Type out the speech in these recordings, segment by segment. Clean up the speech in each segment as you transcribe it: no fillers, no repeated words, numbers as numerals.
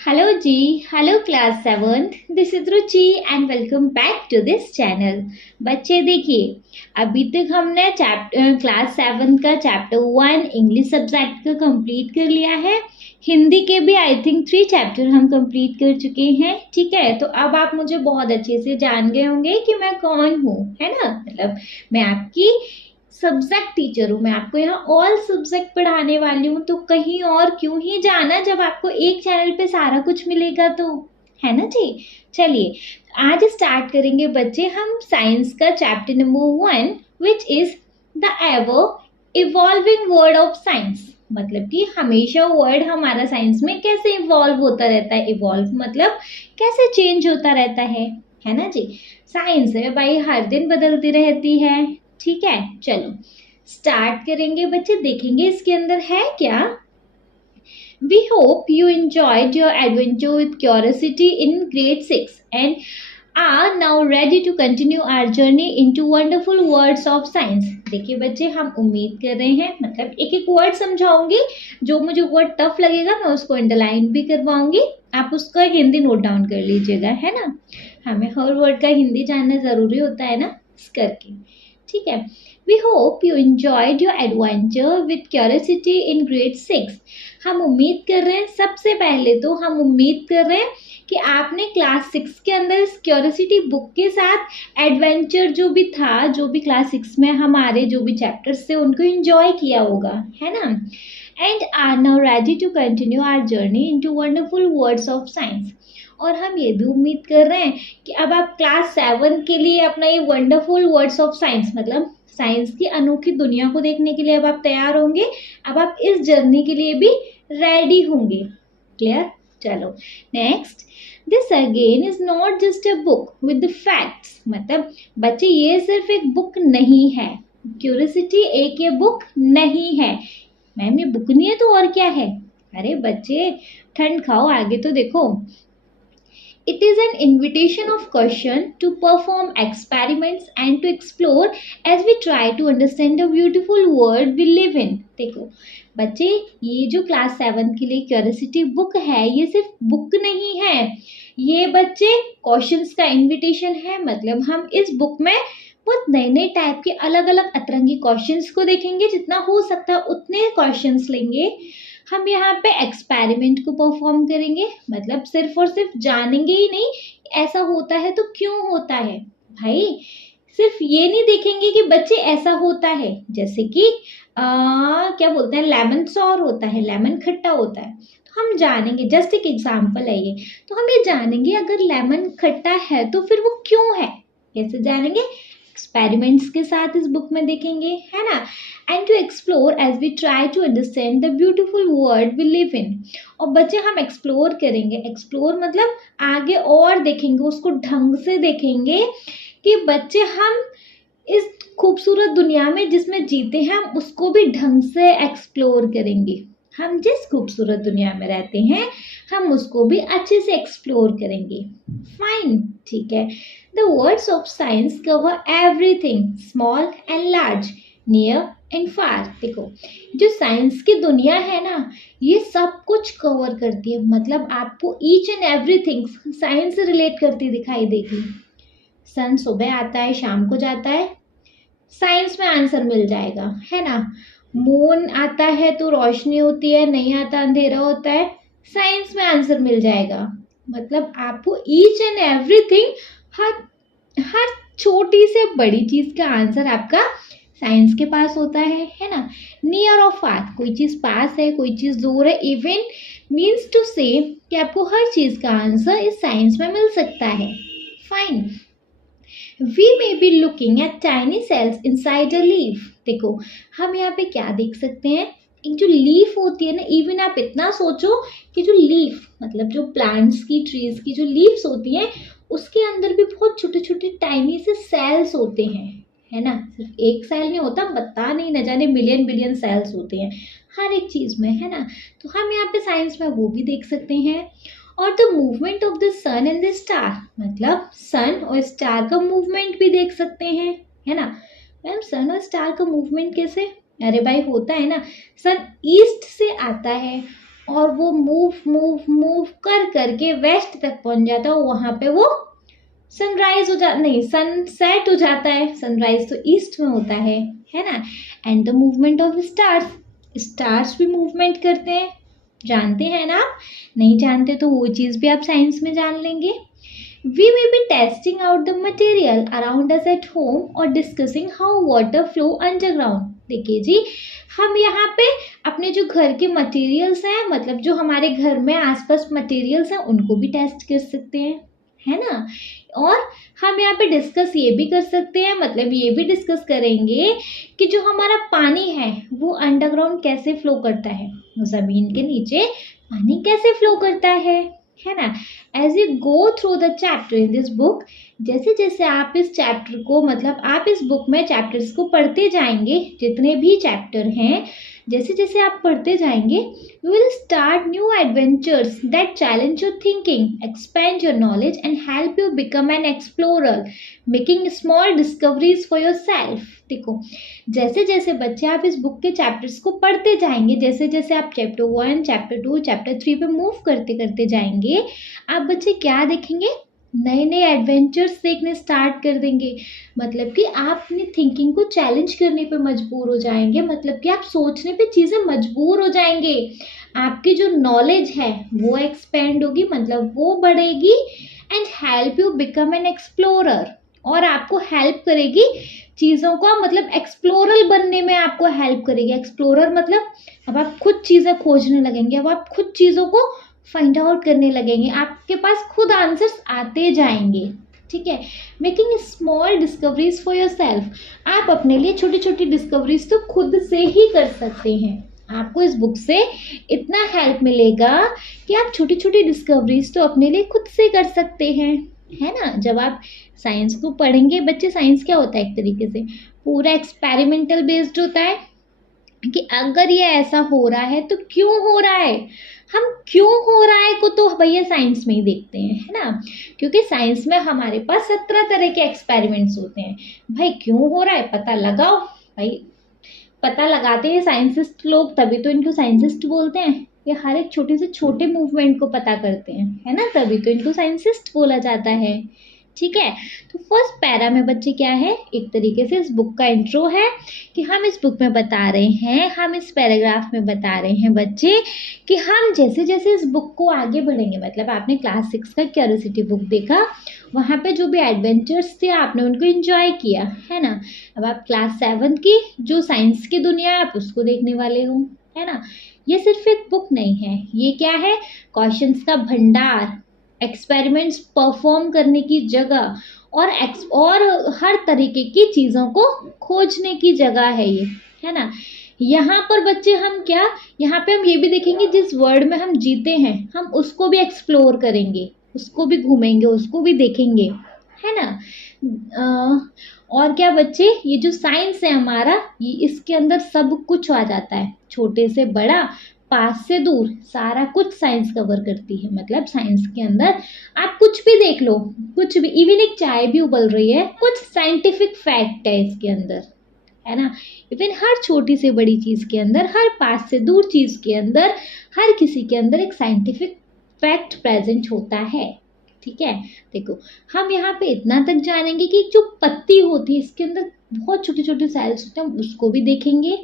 Hello G, hello class 7th, this is Ruchi and welcome back to this channel। बच्चे देखिए, अभी तक हमने क्लास 7 का चैप्टर 1 इंग्लिश सब्जेक्ट का कंप्लीट कर लिया है। हिंदी के भी आई थिंक 3 चैप्टर हम कंप्लीट कर चुके हैं। ठीक है, तो अब आप मुझे बहुत अच्छे से जान गए होंगे कि मैं कौन हूँ, है ना। मतलब मैं आपकी सब्जेक्ट टीचर हूँ, मैं आपको यहाँ ऑल सब्जेक्ट पढ़ाने वाली हूँ, तो कहीं और क्यों ही जाना जब आपको एक चैनल पे सारा कुछ मिलेगा, तो है ना जी। चलिए आज स्टार्ट करेंगे बच्चे हम साइंस का chapter number 1 which is the ever evolving word of science. मतलब कि हमेशा वर्ड हमारा साइंस में कैसे इवॉल्व होता रहता है। इवॉल्व मतलब कैसे चेंज होता रहता है ना जी। साइंस है भाई, हर दिन बदलती रहती है। ठीक है, चलो स्टार्ट करेंगे बच्चे, देखेंगे इसके अंदर है क्या। We hope you enjoyed your adventure with curiosity in grade 6 and are now ready to continue our journey into wonderful words of science। देखिए बच्चे, हम उम्मीद कर रहे हैं, मतलब एक एक वर्ड समझाऊंगी, जो मुझे वर्ड टफ लगेगा मैं उसको अंडरलाइन भी करवाऊंगी, आप उसका हिंदी नोट डाउन कर लीजिएगा, है ना। हमें हर वर्ड का हिंदी जानना जरूरी होता है ना, इस करके। ठीक है, we hope you enjoyed your adventure with curiosity in grade 6। हम उम्मीद कर रहे हैं, सबसे पहले तो हम उम्मीद कर रहे हैं कि आपने क्लास 6 के अंदर इस क्यूरियोसिटी बुक के साथ एडवेंचर जो भी था, जो भी क्लास 6 में हमारे जो भी चैप्टर्स थे उनको एंजॉय किया होगा, है ना। And are now ready to continue our journey into wonderful words of science. और हम ये भी उम्मीद कर रहे हैं कि अब आप क्लास 7 के लिए अपना ये वंडरफुल वर्ड्स ऑफ साइंस, मतलब साइंस की अनोखी दुनिया को देखने के लिए अब आप तैयार होंगे। अब आप इस जर्नी के लिए भी रेडी होंगे। क्लियर, चलो next. This again is not just a book with the facts. मतलब बच्चे ये सिर्फ एक बुक नहीं है, क्यूरियोसिटी एक ये बुक नहीं है। मैम ये बुक नहीं है तो और क्या है। अरे बच्चे ठंड खाओ, आगे तो देखो। It is an invitation of caution to perform experiments and to explore as we try to understand the beautiful world we live in। देखो बच्चे, ये जो क्लास 7 के लिए क्यूरियोसिटी बुक है, ये सिर्फ बुक नहीं है, ये बच्चे क्वेश्चंस का इनविटेशन है। मतलब हम इस बुक में बहुत नए नए टाइप के अलग अलग अतरंगी क्वेश्चंस को देखेंगे, जितना हो सकता है उतने क्वेश्चंस लेंगे। हम यहाँ पे एक्सपेरिमेंट को परफॉर्म करेंगे, मतलब सिर्फ और सिर्फ जानेंगे ही नहीं ऐसा होता है तो क्यों होता है। भाई सिर्फ ये नहीं देखेंगे कि बच्चे ऐसा होता है, जैसे कि क्या बोलते हैं, लेमन सॉर होता है, लेमन खट्टा होता है, तो हम जानेंगे। जस्ट एक एग्जाम्पल है ये, तो हम ये जानेंगे अगर लेमन खट्टा है तो फिर वो क्यों है, कैसे जानेंगे। एक्सपेरिमेंट्स के साथ इस बुक में देखेंगे, है ना। And to explore as we try to understand the beautiful world we live in. और बच्चे हम एक्सप्लोर करेंगे, एक्सप्लोर मतलब आगे और देखेंगे, उसको ढंग से देखेंगे कि बच्चे हम इस खूबसूरत दुनिया में जिसमें जीते हैं हम उसको भी ढंग से एक्सप्लोर करेंगे। हम जिस खूबसूरत दुनिया में रहते हैं हम उसको भी अच्छे से एक्सप्लोर करेंगे। फाइन, ठीक है। The words of science cover everything small and large, near and far. देखो जो साइंस की दुनिया है ना, ये सब कुछ कवर करती है। मतलब आपको ईच एंड एवरीथिंग साइंस से रिलेट करती दिखाई देगी। सन सुबह आता है शाम को जाता है, साइंस में आंसर मिल जाएगा, है ना। मून आता है तो रोशनी होती है, नहीं आता अंधेरा होता है, साइंस में आंसर मिल जाएगा। मतलब आपको ईच एंड एवरीथिंग, हर हर छोटी से बड़ी चीज का आंसर आपका साइंस के पास होता है ना। नियर और फार, कोई चीज पास है कोई चीज दूर है। इवन मीन्स टू से कि आपको हर चीज का आंसर इस साइंस में मिल सकता है। Fine, we may be looking at tiny cells inside a leaf. देखो हम यहाँ पे क्या देख सकते हैं, एक जो लीफ होती है ना, इवन आप इतना सोचो कि जो लीफ मतलब जो प्लांट्स की, ट्रीज की जो लीव्स होती हैं उसके अंदर भी बहुत छोटे छोटे टाइनी से सेल्स होते हैं, है ना। सिर्फ एक सेल नहीं होता, बता नहीं न जाने मिलियन बिलियन सेल्स होते हैं हर एक चीज में, है ना। तो हम यहाँ पे साइंस में वो भी देख सकते हैं। और the movement of the sun and the star, मतलब सन और स्टार का मूवमेंट भी देख सकते हैं, है ना। मैम सन और स्टार का मूवमेंट कैसे, अरे भाई होता है ना, सन ईस्ट से आता है और वो मूव मूव मूव कर करके वेस्ट तक पहुंच जाता है। वहां पे वो सनराइज हो जा नहीं सनसेट हो जाता है। सनराइज तो ईस्ट में होता है ना। And the movement of stars, stars भी मूवमेंट करते हैं, जानते हैं ना आप? नहीं जानते तो वो चीज़ भी आप साइंस में जान लेंगे। We may be testing out the material around us at home or discussing how water flow underground। देखिए जी, हम यहाँ पे अपने जो घर के मटेरियल्स हैं, मतलब जो हमारे घर में आसपास मटेरियल्स हैं, उनको भी टेस्ट कर सकते हैं, है ना। और हम यहाँ पे डिस्कस ये भी कर सकते हैं, मतलब ये भी डिस्कस करेंगे कि जो हमारा पानी है वो अंडरग्राउंड कैसे फ्लो करता है, ज़मीन के नीचे पानी कैसे फ्लो करता है ना। As you go through the chapter in this book, जैसे जैसे आप इस चैप्टर को, मतलब आप इस बुक में चैप्टर्स को पढ़ते जाएंगे, जितने भी चैप्टर हैं, जैसे जैसे आप पढ़ते जाएंगे, you will start new adventures that challenge your thinking, expand your knowledge and help you become an explorer, making small discoveries for your self. देखो, जैसे जैसे बच्चे आप इस बुक के चैप्टर्स को पढ़ते जाएंगे, जैसे जैसे आप चैप्टर 1, चैप्टर 2, चैप्टर 3 पे मूव करते करते जाएंगे, आप बच्चे क्या देखेंगे? नए नए एडवेंचर्स देखने स्टार्ट कर देंगे। मतलब कि आप अपनी थिंकिंग को चैलेंज करने पे मजबूर हो जाएंगे, मतलब कि आप सोचने पे चीज़ें मजबूर हो जाएंगे। आपकी जो नॉलेज है वो एक्सपेंड होगी, मतलब वो बढ़ेगी। And help you become an explorer, और आपको हेल्प करेगी चीज़ों को, मतलब एक्सप्लोरर बनने में आपको हेल्प करेगी। एक्सप्लोरर मतलब अब आप खुद चीज़ें खोजने लगेंगे, अब आप खुद चीज़ों को फाइंड आउट करने लगेंगे, आपके पास खुद आंसर्स आते जाएंगे। ठीक है, making small discoveries for your self, आप अपने लिए छोटी छोटी डिस्कवरीज तो खुद से ही कर सकते हैं। आपको इस बुक से इतना हेल्प मिलेगा कि आप छोटी छोटी डिस्कवरीज तो अपने लिए खुद से कर सकते हैं, है ना। जब आप साइंस को पढ़ेंगे बच्चे, साइंस क्या होता है, एक तरीके से पूरा एक्सपेरिमेंटल बेस्ड होता है कि अगर ये ऐसा हो रहा है तो क्यों हो रहा है, हम क्यों हो रहा है को तो भैया साइंस में ही देखते हैं, है ना। क्योंकि साइंस में हमारे पास 17 तरह के एक्सपेरिमेंट्स होते हैं। भाई क्यों हो रहा है पता लगाओ, भाई पता लगाते हैं साइंटिस्ट लोग, तभी तो इनको साइंटिस्ट बोलते हैं। ये हर एक छोटे से छोटे मूवमेंट को पता करते हैं, है ना, तभी तो इनको साइंटिस्ट बोला जाता है। ठीक है, तो फर्स्ट पैरा में बच्चे क्या है, एक तरीके से इस बुक का इंट्रो है कि हम इस बुक में बता रहे हैं, हम इस पैराग्राफ में बता रहे हैं बच्चे कि हम जैसे जैसे इस बुक को आगे बढ़ेंगे, मतलब आपने क्लास 6 का क्यूरियोसिटी बुक देखा, वहाँ पे जो भी एडवेंचर्स थे आपने उनको एंजॉय किया, है ना। अब आप क्लास 7 की जो साइंस की दुनिया है आप उसको देखने वाले हो, है ना। ये सिर्फ एक बुक नहीं है, ये क्या है, क्वेश्चंस का भंडार, एक्सपेरिमेंट्स परफॉर्म करने की जगह, और हर तरीके की चीज़ों को खोजने की जगह है ये, है ना। यहाँ पर बच्चे हम क्या, यहाँ पे हम ये भी देखेंगे जिस वर्ल्ड में हम जीते हैं हम उसको भी एक्सप्लोर करेंगे, उसको भी घूमेंगे, उसको भी देखेंगे, है ना। और क्या बच्चे, ये जो साइंस है हमारा, ये इसके अंदर सब कुछ आ जाता है, छोटे से बड़ा, पास से दूर, सारा कुछ साइंस कवर करती है। मतलब साइंस के अंदर आप कुछ भी देख लो, कुछ भी, इवन एक चाय भी उबल रही है, कुछ साइंटिफिक फैक्ट है इसके अंदर, है ना। इवन हर छोटी से बड़ी चीज के अंदर, हर पास से दूर चीज के अंदर, हर किसी के अंदर एक साइंटिफिक फैक्ट प्रेजेंट होता है। ठीक है, देखो हम यहाँ पे इतना तक जानेंगे कि जो पत्ती होती है इसके अंदर बहुत छोटे छोटे सेल्स होते हैं, हम उसको भी देखेंगे।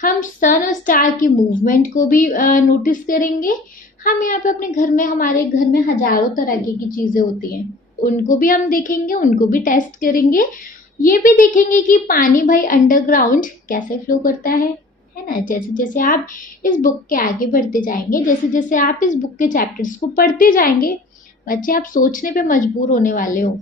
हम सन और स्टार की मूवमेंट को भी नोटिस करेंगे। हम यहाँ पे अपने घर में, हमारे घर में हजारों तरह की चीज़ें होती हैं, उनको भी हम देखेंगे, उनको भी टेस्ट करेंगे। ये भी देखेंगे कि पानी भाई अंडरग्राउंड कैसे फ्लो करता है ना। जैसे जैसे आप इस बुक के आगे बढ़ते जाएंगे, जैसे जैसे आप इस बुक के चैप्टर्स को पढ़ते जाएंगे बच्चे, आप सोचने पे मजबूर होने वाले हो,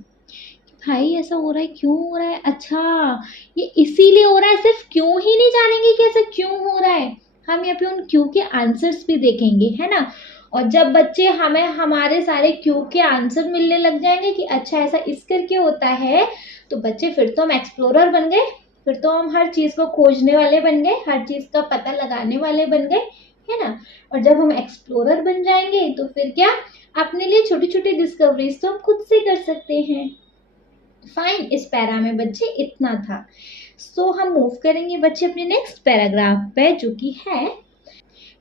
भाई ऐसा हो रहा है, क्यों हो रहा है, अच्छा ये इसीलिए हो रहा है। सिर्फ क्यों ही नहीं जानेंगे कि ऐसा क्यों हो रहा है, हम यहाँ पे उन क्यों के आंसर्स भी देखेंगे, है ना। और जब बच्चे हमें हमारे सारे क्यों के आंसर मिलने लग जाएंगे कि अच्छा ऐसा इस करके होता है, तो बच्चे फिर तो हम एक्सप्लोरर बन गए, फिर तो हम हर चीज़ को खोजने वाले बन गए, हर चीज़ का पता लगाने वाले बन गए, है ना। और जब हम एक्सप्लोरर बन जाएंगे तो फिर क्या, अपने लिए छोटी छोटी डिस्कवरीज तो हम खुद से कर सकते हैं। फाइन, इस पैरा में बच्चे इतना था। सो हम मूव करेंगे बच्चे अपने नेक्स्ट पैराग्राफ पे, जो कि है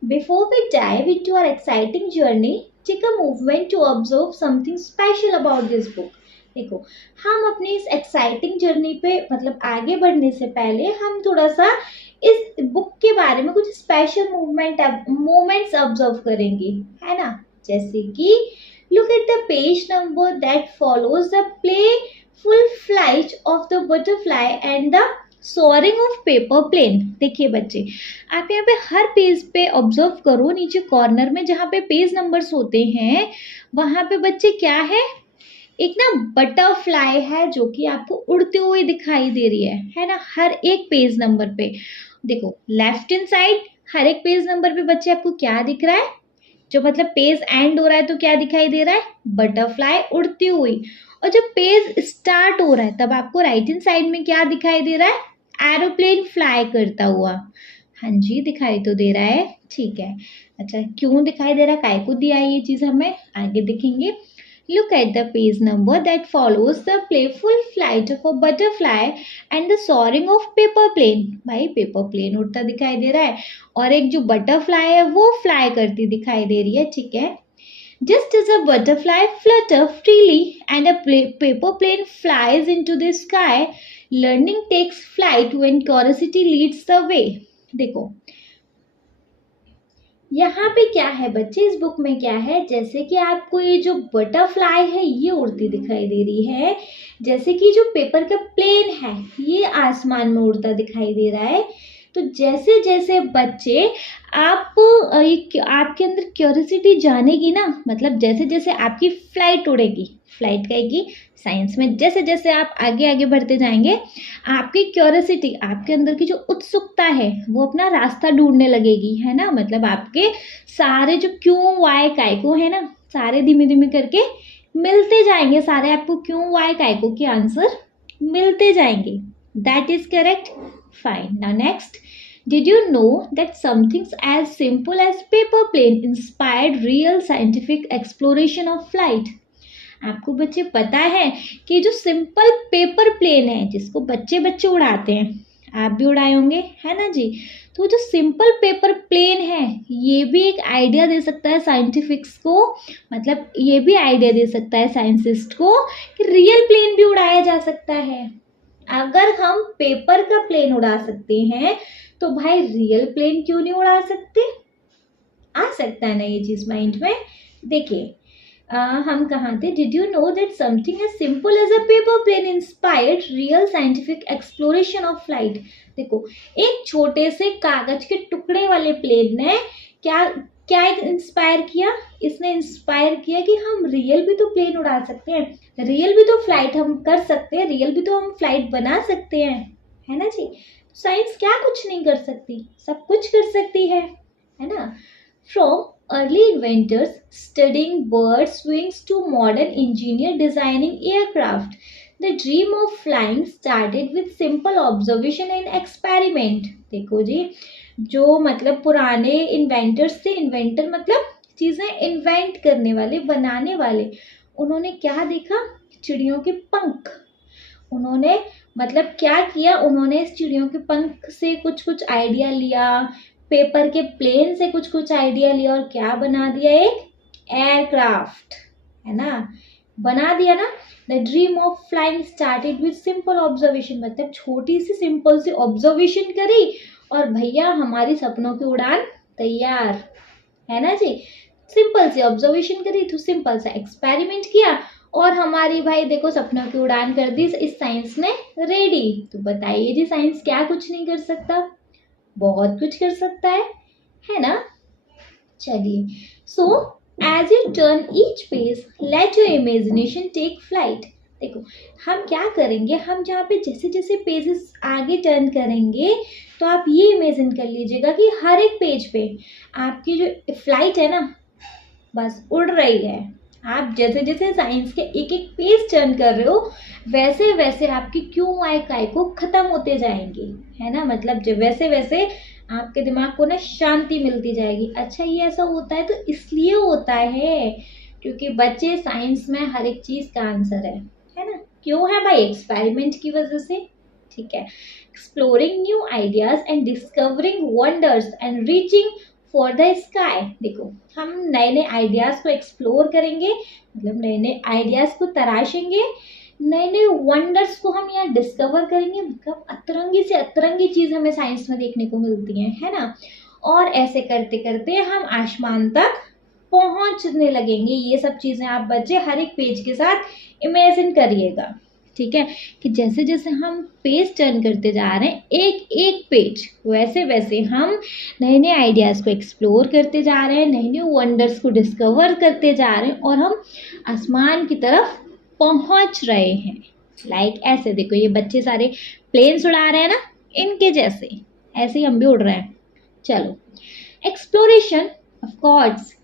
Before we dive into our exciting journey, take a moment to observe something special about this book. देखो, हम अपनी इस एक्साइटिंग जर्नी पे मतलब आगे बढ़ने से पहले हम थोड़ा सा इस बुक के बारे में कुछ स्पेशल मोमेंट्स ऑब्जर्व करेंगे, है ना? जैसे कि look at the page number that follows the playful flight of the butterfly and the soaring of paper plane. देखिए बच्चे, आप यहाँ पे हर पेज पे ऑब्जर्व करो, नीचे कॉर्नर में जहाँ पे पेज नंबर्स होते हैं वहां पे बच्चे क्या है, एक ना बटरफ्लाई है जो कि आपको उड़ते हुए दिखाई दे रही है ना, हर एक पेज नंबर पे। देखो लेफ्ट हैंड साइड हर एक पेज नंबर पे बच्चे आपको क्या दिख रहा है, जो मतलब पेज एंड हो रहा है तो क्या दिखाई दे रहा है, बटरफ्लाई उड़ती हुई। और जब पेज स्टार्ट हो रहा है तब आपको राइट हैंड साइड में क्या दिखाई दे रहा है, एरोप्लेन फ्लाई करता हुआ। हाँ जी, दिखाई तो दे रहा है, ठीक है। अच्छा, क्यों दिखाई दे रहा है, काय को दिया है ये चीज हमें, आगे देखेंगे। Look at the page number that follows the playful flight of a butterfly and the soaring of paper plane। भाई पेपर प्लेन उड़ता दिखाई दे रहा है और एक जो बटरफ्लाई है वो फ्लाई करती दिखाई दे रही है, ठीक है। Just as a butterfly flutter freely and a paper plane flies into the sky, learning takes flight when curiosity leads the way। देखो यहाँ पे क्या है बच्चे, इस बुक में क्या है, जैसे कि आपको ये जो बटरफ्लाई है ये उड़ती दिखाई दे रही है, जैसे कि जो पेपर का प्लेन है ये आसमान में उड़ता दिखाई दे रहा है। तो जैसे जैसे बच्चे आपके अंदर क्यूरियोसिटी जानेगी ना, मतलब जैसे जैसे आपकी फ्लाइट उड़ेगी, फ्लाइट कहेगी साइंस में, जैसे जैसे आप आगे आगे बढ़ते जाएंगे आपकी क्यूरियोसिटी, आपके अंदर की जो उत्सुकता है वो अपना रास्ता ढूंढने लगेगी, है ना। मतलब आपके सारे जो क्यों वाई काय को है ना, सारे धीमे धीमे करके मिलते जाएंगे, सारे आपको क्यों वाई काय को के आंसर मिलते जाएंगे। That is correct, fine. Now next, did you know that something as simple as paper plane inspired real scientific exploration of flight? आपको बच्चे पता है कि जो सिंपल पेपर प्लेन है जिसको बच्चे बच्चे उड़ाते हैं, आप भी उड़ाए होंगे, है ना जी। तो जो सिंपल पेपर प्लेन है ये भी एक आइडिया दे सकता है साइंटिफिक्स को, मतलब ये भी आइडिया दे सकता है साइंटिस्ट को कि रियल प्लेन भी उड़ाया जा सकता है। अगर हम पेपर का प्लेन उड़ा सकते हैं तो भाई रियल प्लेन क्यों नहीं उड़ा सकते, आ सकता है ना ये चीज माइंड में। देखिए हम कहाँ थे, did you know that something as simple as a paper plane inspired real scientific exploration of flight. देखो एक छोटे से कागज के टुकड़े वाले प्लेन ने क्या क्या इंस्पायर किया, इसने इंस्पायर किया कि हम रियल भी तो प्लेन उड़ा सकते हैं, रियल भी तो फ्लाइट हम कर सकते हैं, रियल भी तो हम फ्लाइट बना सकते हैं, है ना जी। साइंस क्या कुछ नहीं कर सकती, सब कुछ कर सकती है ना। From early inventors studying birds' wings to modern engineer designing aircraft, the dream of flying started with simple observation and experiment। देखो जी, जो मतलब पुराने इन्वेंटर्स थे, इन्वेंटर मतलब चीजें इन्वेंट करने वाले, बनाने वाले, उन्होंने क्या देखा, चिड़ियों के पंख। उन्होंने मतलब क्या किया, उन्होंने इस चिड़ियों के पंख से कुछ कुछ आइडिया लिया, पेपर के प्लेन से कुछ कुछ आइडिया लिया और क्या बना दिया, एक एयरक्राफ्ट, है ना, बना दिया ना। The dream of flying started with simple observation, मतलब छोटी सी सिंपल सी ऑब्जर्वेशन करी और भैया हमारी सपनों की उड़ान तैयार, है ना जी। सिंपल सी ऑब्जर्वेशन करी तो सिंपल सा एक्सपेरिमेंट किया और हमारी भाई देखो सपनों की उड़ान कर दी इस साइंस ने रेडी। तो बताइए जी साइंस क्या कुछ नहीं कर सकता, बहुत कुछ कर सकता है ना। चलिए, so as you turn each page let your imagination take flight. देखो हम क्या करेंगे, हम जहाँ पे जैसे जैसे पेजेस आगे टर्न करेंगे तो आप ये इमेजिन कर लीजिएगा कि हर एक पेज पे आपकी जो फ्लाइट है ना बस उड़ रही है। आप जैसे जैसे साइंस के एक एक पेज टर्न कर रहे हो वैसे वैसे आपकी क्यों आए काय को खत्म होते जाएंगे, है ना। मतलब जब वैसे वैसे आपके दिमाग को ना शांति मिलती जाएगी। अच्छा ये ऐसा होता है तो इसलिए होता है क्योंकि बच्चे साइंस में हर एक चीज का आंसर है ना। क्यों है भाई, एक्सपेरिमेंट की वजह से, ठीक है। Exploring new ideas and discovering wonders and reaching for the sky. देखो हम नए नए आइडियाज को एक्सप्लोर करेंगे, मतलब नए नए आइडियाज को तराशेंगे, नए नए वंडर्स को हम यहाँ डिस्कवर करेंगे। मतलब अतरंगी से अतरंगी चीज हमें साइंस में देखने को मिलती है ना। और ऐसे करते करते हम आसमान तक पहुंचने लगेंगे। ये सब चीजें आप बच्चे हर एक पेज के साथ इमेजिन करिएगा, ठीक है। कि जैसे जैसे हम पेज टर्न करते जा रहे हैं एक एक पेज, वैसे वैसे हम नए नए आइडियाज को एक्सप्लोर करते जा रहे हैं, नए नए वंडर्स को डिस्कवर करते जा रहे हैं और हम आसमान की तरफ पहुंच रहे हैं। लाइक ऐसे देखो ये बच्चे सारे प्लेन्स उड़ा रहे हैं ना, इनके जैसे ऐसे ही हम भी उड़ रहे हैं। चलो, exploration of course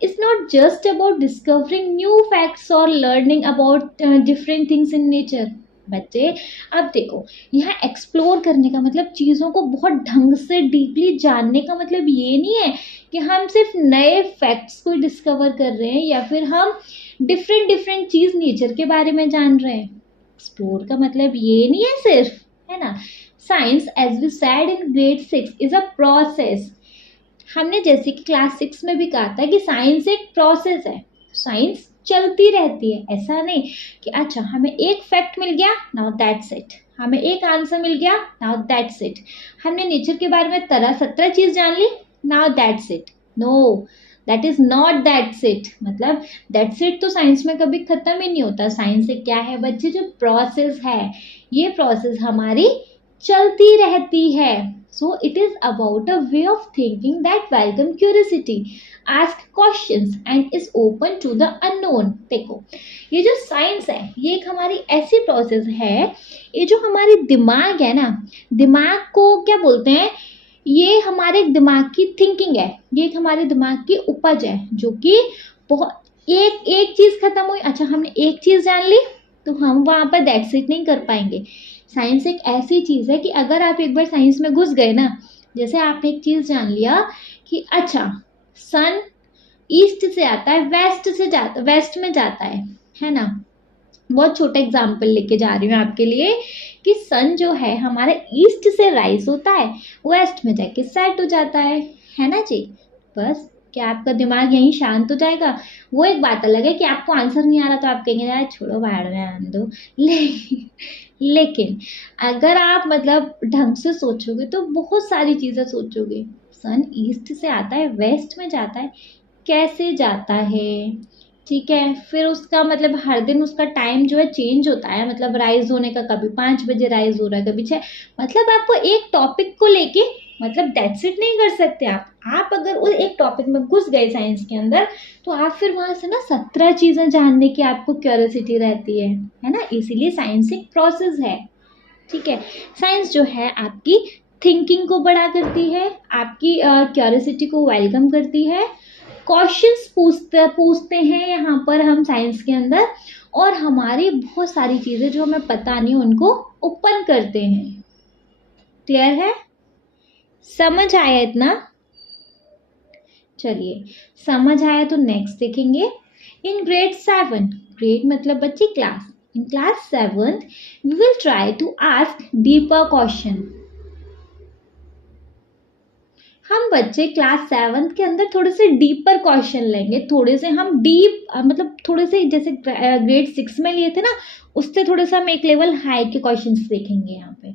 is not just about discovering new facts or learning about different things in nature। बच्चे अब देखो यहाँ एक्सप्लोर करने का मतलब चीज़ों को बहुत ढंग से डीपली जानने का मतलब ये नहीं है कि हम सिर्फ नए फैक्ट्स को डिस्कवर कर रहे हैं या फिर हम डिफरेंट डिफरेंट चीज़ नेचर के बारे में जान रहे हैं। एक्सप्लोर का मतलब ये नहीं है सिर्फ, है ना। Science as we said in grade 6 is a process. हमने जैसे कि क्लास 6 में भी कहा था कि साइंस एक प्रोसेस है, साइंस चलती रहती है। ऐसा नहीं कि अच्छा हमें एक फैक्ट मिल गया नाउ दैट्स इट, हमें एक आंसर मिल गया नाउ दैट्स इट, हमने नेचर के बारे में 17 चीज जान ली now that's it. No, that is not that's it. मतलब दैट्स इट तो साइंस में कभी खत्म ही नहीं होता। साइंस से क्या है बच्चे, जो प्रोसेस है, ये प्रोसेस हमारी चलती रहती है। So it is about a way of thinking that welcome curiosity, ask questions and is open to the unknown। देखो ये जो साइंस है ये एक हमारी ऐसी प्रोसेस है, ये जो हमारी दिमाग है ना, दिमाग को क्या बोलते हैं, ये हमारे दिमाग की थिंकिंग है, ये एक हमारे दिमाग की उपज है जो कि बहुत एक एक चीज खत्म हुई, अच्छा हमने एक चीज जान ली तो हम वहां पर दैट्स इट नहीं कर पाएंगे। साइंस एक ऐसी चीज़ है कि अगर आप एक बार साइंस में घुस गए ना, जैसे आपने एक चीज़ जान लिया कि अच्छा सन ईस्ट से आता है, वेस्ट में जाता है ना। बहुत छोटा एग्जाम्पल लेके जा रही हूँ आपके लिए कि सन जो है हमारा ईस्ट से राइज होता है, वेस्ट में जाके सेट हो जाता है ना जी। बस क्या आपका दिमाग यहीं शांत हो जाएगा। वो एक बात अलग है कि आपको आंसर नहीं आ रहा तो आप कहेंगे यार छोड़ो भाड़ में आने दो, लेकिन अगर आप मतलब ढंग से सोचोगे तो बहुत सारी चीज़ें सोचोगे। सन ईस्ट से आता है, वेस्ट में जाता है, कैसे जाता है, ठीक है। फिर उसका मतलब हर दिन उसका टाइम जो है चेंज होता है, मतलब राइज होने का कभी 5 बजे राइज हो रहा है, कभी 6। मतलब आपको एक टॉपिक को लेके मतलब दैट्स इट नहीं कर सकते आप अगर उस एक टॉपिक में घुस गए साइंस के अंदर तो आप फिर वहां से ना 17 चीजें जानने की आपको क्यूरियोसिटी रहती है ना। इसीलिए साइंस एक प्रोसेस है, ठीक है। साइंस जो है आपकी थिंकिंग को बड़ा करती है, आपकी क्यूरियोसिटी को वेलकम करती है, क्वेश्चंस पूछते हैं यहाँ पर हम साइंस के अंदर, और हमारी बहुत सारी चीजें जो हमें पता नहीं उनको ओपन करते हैं। क्लियर है, समझ आया इतना? चलिए समझ आया तो नेक्स्ट देखेंगे। इन ग्रेड 7, ग्रेड मतलब बच्चे class, in class 7 we will try to ask deeper question. हम बच्चे क्लास 7 के अंदर थोड़े से डीपर क्वेश्चन लेंगे, थोड़े से हम डीप मतलब थोड़े से जैसे ग्रेड 6 में लिए थे ना, उससे थोड़े से हम एक लेवल हाई के क्वेश्चंस देखेंगे यहाँ पे।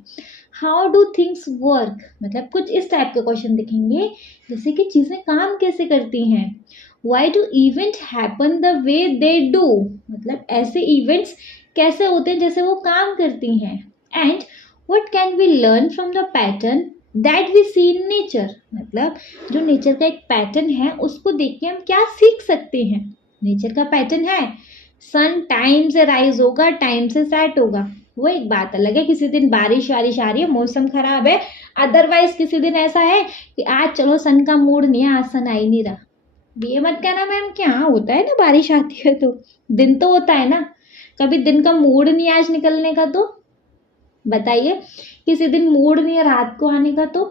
हाउ डू थिंग्स वर्क, मतलब कुछ इस टाइप के क्वेश्चन देखेंगे जैसे कि चीज़ें काम कैसे करती हैं। Why do event happen the way they do, मतलब ऐसे इवेंट्स कैसे होते हैं जैसे वो काम करती हैं। And what can we learn from the pattern that we see in nature, मतलब जो नेचर का एक पैटर्न है उसको देख के हम क्या सीख सकते हैं। नेचर का पैटर्न है सन टाइम से राइज होगा, टाइम से सेट होगा, वो एक बात अलग है। किसी दिन बारिश वारिश आ रही है, मौसम खराब है, अदरवाइज किसी दिन ऐसा है कि आज चलो सन का मूड नहीं है, आज सन आ ही नहीं रहा। ये मत कहना मैम क्या होता है ना बारिश आती है तो दिन तो होता है ना, कभी दिन का मूड नहीं आज निकलने का तो बताइए, किसी दिन मूड नहीं है रात को आने का तो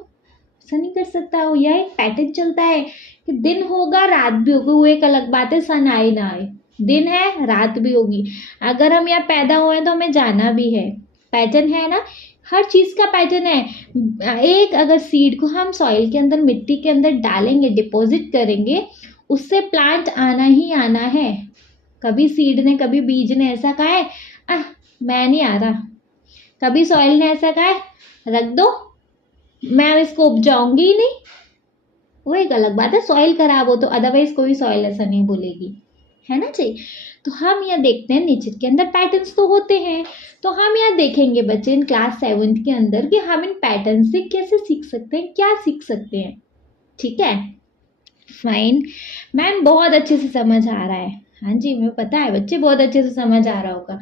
ऐसा नहीं कर सकता हो। यह एक पैटर्न चलता है कि दिन होगा रात भी होगी, वो एक अलग बात है सन आए ना आए, दिन है रात भी होगी। अगर हम यहाँ पैदा हुए तो हमें जाना भी है, पैटर्न है ना। हर चीज़ का पैटर्न है। एक अगर सीड को हम सॉइल के अंदर, मिट्टी के अंदर डालेंगे, डिपॉजिट करेंगे, उससे प्लांट आना ही आना है। कभी सीड ने, कभी बीज ने ऐसा कहा है मैं नहीं आ रहा, कभी सॉइल ने ऐसा कहा है रख दो, मैं इसको उपजाऊंगी ही नहीं। वो एक अलग बात है, सॉइल खराब हो तो, अदरवाइज कोई सॉइल ऐसा नहीं बोलेगी, है ना जी। तो हम यहाँ देखते हैं नेचर के अंदर पैटर्न्स तो होते हैं। तो हम यहाँ देखेंगे बच्चे इन क्लास 7th के अंदर कि हम इन पैटर्न से कैसे सीख सकते हैं, क्या सीख सकते हैं। ठीक है, फाइन मैम, बहुत अच्छे से समझ आ रहा है। हाँ जी, मुझे पता है बच्चे बहुत अच्छे से समझ आ रहा होगा।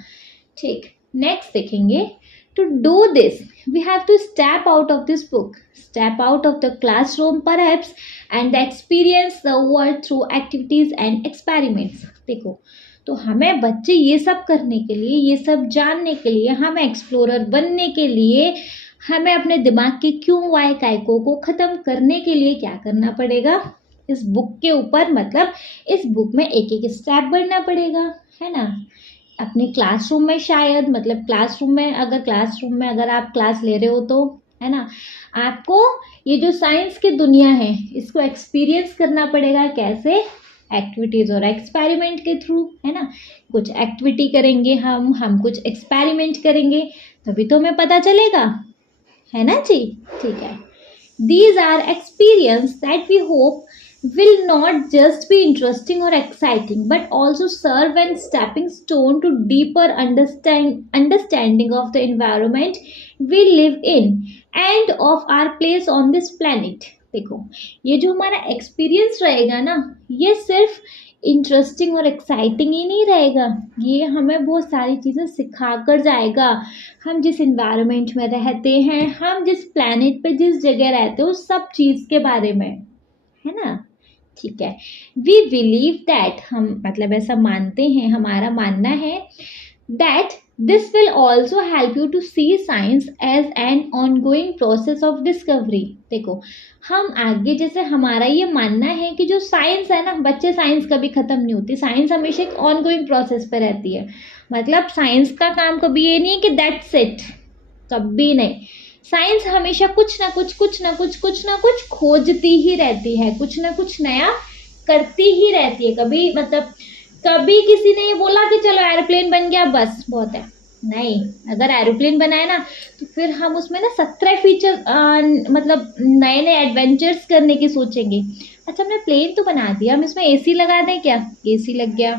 ठीक, नेक्स्ट देखेंगे। To do this, we have to step out of this book, step out of the classroom perhaps, and experience the world through activities and experiments. देखो, तो हमें बच्चे ये सब करने के लिए, ये सब जानने के लिए, हमें एक्सप्लोरर बनने के लिए, हमें अपने दिमाग के क्यों वाई कायको को ख़त्म करने के लिए क्या करना पड़ेगा, इस बुक के ऊपर, मतलब इस बुक में एक एक स्टेप बढ़ना पड़ेगा, है ना। अपने क्लासरूम में शायद, मतलब क्लासरूम में अगर आप क्लास ले रहे हो तो, है ना, आपको ये जो साइंस की दुनिया है इसको एक्सपीरियंस करना पड़ेगा। कैसे? एक्टिविटीज़ और एक्सपेरिमेंट के थ्रू, है ना। कुछ एक्टिविटी करेंगे हम कुछ एक्सपेरिमेंट करेंगे, तभी तो हमें पता चलेगा, है ना जी। ठीक है, these are experience that we hope will not just be interesting or exciting but also serve as stepping stone to deeper understanding of the environment we live in and of our place on this planet। देखो, ये जो हमारा experience रहेगा ना, ये सिर्फ interesting और exciting ही नहीं रहेगा, ये हमें बहुत सारी चीज़ें सिखा कर जाएगा। हम जिस इन्वायरमेंट में रहते हैं, हम जिस प्लैनेट पे जिस जगह रहते हैं, उस सब चीज़ के बारे में, है ना। ठीक है, वी बिलीव दैट, हम मतलब ऐसा मानते हैं, हमारा मानना है that this will also help you to see science as an ongoing process of discovery. देखो, हम आगे, जैसे हमारा ये मानना है कि जो साइंस है ना बच्चे, साइंस कभी ख़त्म नहीं होती, साइंस हमेशा एक ऑनगोइंग प्रोसेस पे रहती है। मतलब साइंस का काम कभी ये नहीं है कि दैट्स इट, कभी नहीं। साइंस हमेशा कुछ ना कुछ खोजती ही रहती है, कुछ ना कुछ नया करती ही रहती है। कभी मतलब कभी किसी ने ये बोला कि चलो एरोप्लेन बन गया बस बहुत है, नहीं। अगर एरोप्लेन बनाए ना तो फिर हम उसमें ना 17 फीचर मतलब नए नए एडवेंचर्स करने की सोचेंगे। अच्छा, हमने प्लेन तो बना दिया, हम इसमें एसी लगा दें क्या? एसी लग गया।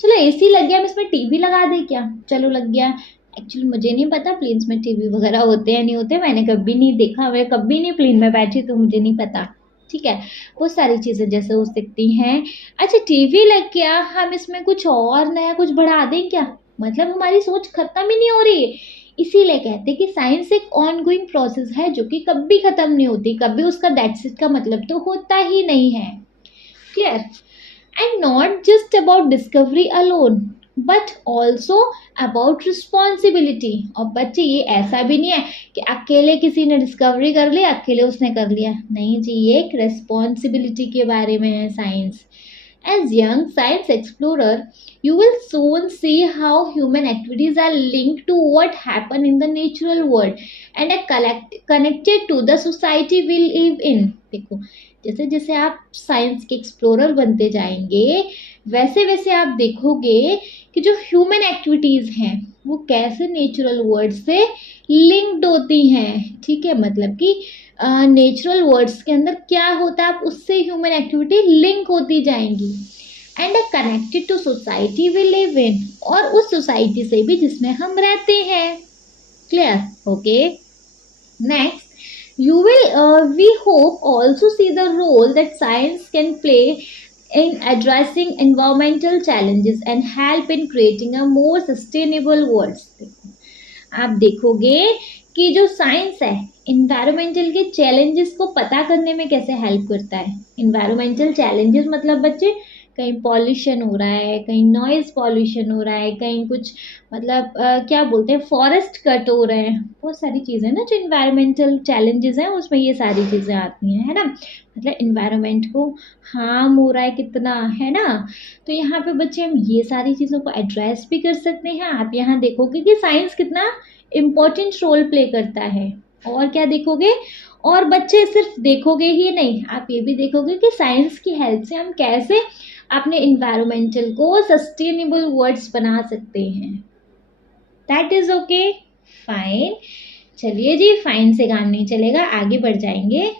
चलो एसी लग गया, हम इसमें टीवी लगा दें क्या? चलो लग गया। एक्चुअली मुझे नहीं पता प्लेन्स में टीवी वगैरह होते हैं नहीं होते, मैंने कभी नहीं देखा, मैं कभी नहीं प्लेन में बैठी तो मुझे नहीं पता। ठीक है, बहुत सारी चीज़ें जैसे हो सकती हैं। अच्छा, टीवी लग गया, हम इसमें कुछ और नया कुछ बढ़ा दें क्या? मतलब हमारी सोच खत्म ही नहीं हो रही है। इसीलिए कहते हैं कि साइंस एक ऑनगोइंग प्रोसेस है जो कि कभी खत्म नहीं होती, कभी उसका दैट्स इट का मतलब तो होता ही नहीं है। Clear? And not just about discovery alone but also about responsibility. और बच्चे, ये ऐसा भी नहीं है कि अकेले किसी ने डिस्कवरी कर ली, अकेले उसने कर लिया, नहीं जी, ये एक रिस्पॉन्सिबिलिटी के बारे में है science. As young science explorer, you will soon see how human activities are linked to what happen in the natural world and are connected to the society we live in। देखो, जैसे जैसे आप science के explorer बनते जाएंगे, वैसे वैसे आप देखोगे कि जो ह्यूमन एक्टिविटीज़ हैं वो कैसे नेचुरल वर्ल्ड से लिंक्ड होती हैं। ठीक है, मतलब कि नेचुरल वर्ड्स के अंदर क्या होता है, आप उससे ह्यूमन एक्टिविटी लिंक होती जाएंगी and are connected to society we live in, और उस सोसाइटी से भी जिसमें हम रहते हैं। Clear? Okay, next, you will we hope also see the role that science can play in addressing environmental challenges and help in creating a more sustainable world। आप देखोगे कि जो साइंस है इन्वायरमेंटल के चैलेंजेस को पता करने में कैसे हेल्प करता है। इन्वायरमेंटल चैलेंजेस मतलब बच्चे कहीं पॉल्यूशन हो रहा है, कहीं नॉइज़ पॉल्यूशन हो रहा है, कहीं कुछ मतलब क्या बोलते हैं फॉरेस्ट कट हो रहे हैं, बहुत सारी चीज़ें ना जो इन्वायरमेंटल चैलेंजेस हैं उसमें ये सारी चीज़ें आती हैं, है ना। मतलब इन्वायरमेंट को हार्म हो रहा है कितना, है ना। तो यहाँ पे बच्चे हम ये सारी चीज़ों को एड्रेस भी कर सकते हैं। आप यहाँ देखोगे कि साइंस कितना इम्पोर्टेंट रोल प्ले करता है। और क्या देखोगे, और बच्चे सिर्फ देखोगे ही नहीं, आप ये भी देखोगे कि साइंस की हेल्प से हम कैसे अपने इन्वायरमेंटल को सस्टेनेबल वर्ड्स बना सकते हैं। That is okay, fine. चलिए जी, फाइन से काम नहीं चलेगा, आगे बढ़ जाएंगे।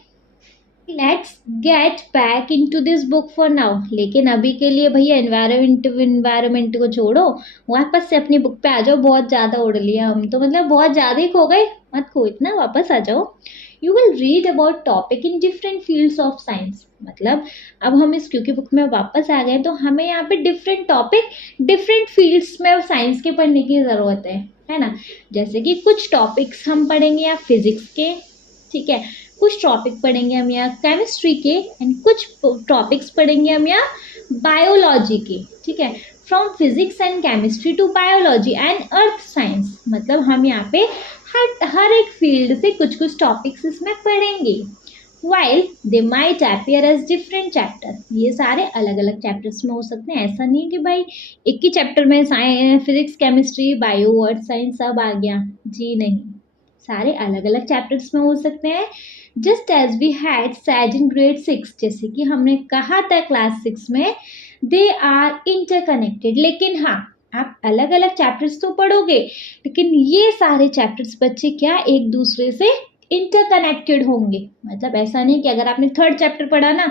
Let's get back into this book for now. लेकिन अभी के लिए भैया इन्वायरमेंट को छोड़ो, वापस से अपनी बुक पे आ जाओ। बहुत ज़्यादा उड़ लिया हम तो, मतलब बहुत ज़्यादा ही खो गए, मत खो इतना, वापस आ जाओ। You will read about topic in different fields of science. मतलब अब हम इस क्योंकि बुक में वापस आ गए तो हमें यहाँ पे डिफरेंट टॉपिक डिफरेंट फील्ड्स में साइंस के पढ़ने की ज़रूरत है ना। जैसे कि कुछ टॉपिक्स हम पढ़ेंगे या फिजिक्स के, ठीक है, कुछ टॉपिक पढ़ेंगे हम यहाँ केमिस्ट्री के, एंड कुछ टॉपिक्स पढ़ेंगे हम यहाँ बायोलॉजी के, ठीक है। From physics and chemistry to biology and earth science. मतलब हम यहाँ पे हर एक फील्ड से कुछ कुछ टॉपिक्स इसमें पढ़ेंगे। While they might appear as different chapter. ये सारे अलग अलग चैप्टर्स में हो सकते हैं। ऐसा नहीं है कि भाई एक ही चैप्टर में physics chemistry bio earth science सब आ गया, जी नहीं, सारे अलग अलग चैप्टर्स में हो सकते हैं। Just as we had said in grade 6, जैसे कि हमने कहा था क्लास 6 में, दे आर इंटरकनेक्टेड। लेकिन हाँ, आप अलग अलग चैप्टर्स तो पढ़ोगे, लेकिन ये सारे चैप्टर्स बच्चे क्या एक दूसरे से इंटरकनेक्टेड होंगे। मतलब ऐसा नहीं कि अगर आपने 3rd चैप्टर पढ़ा ना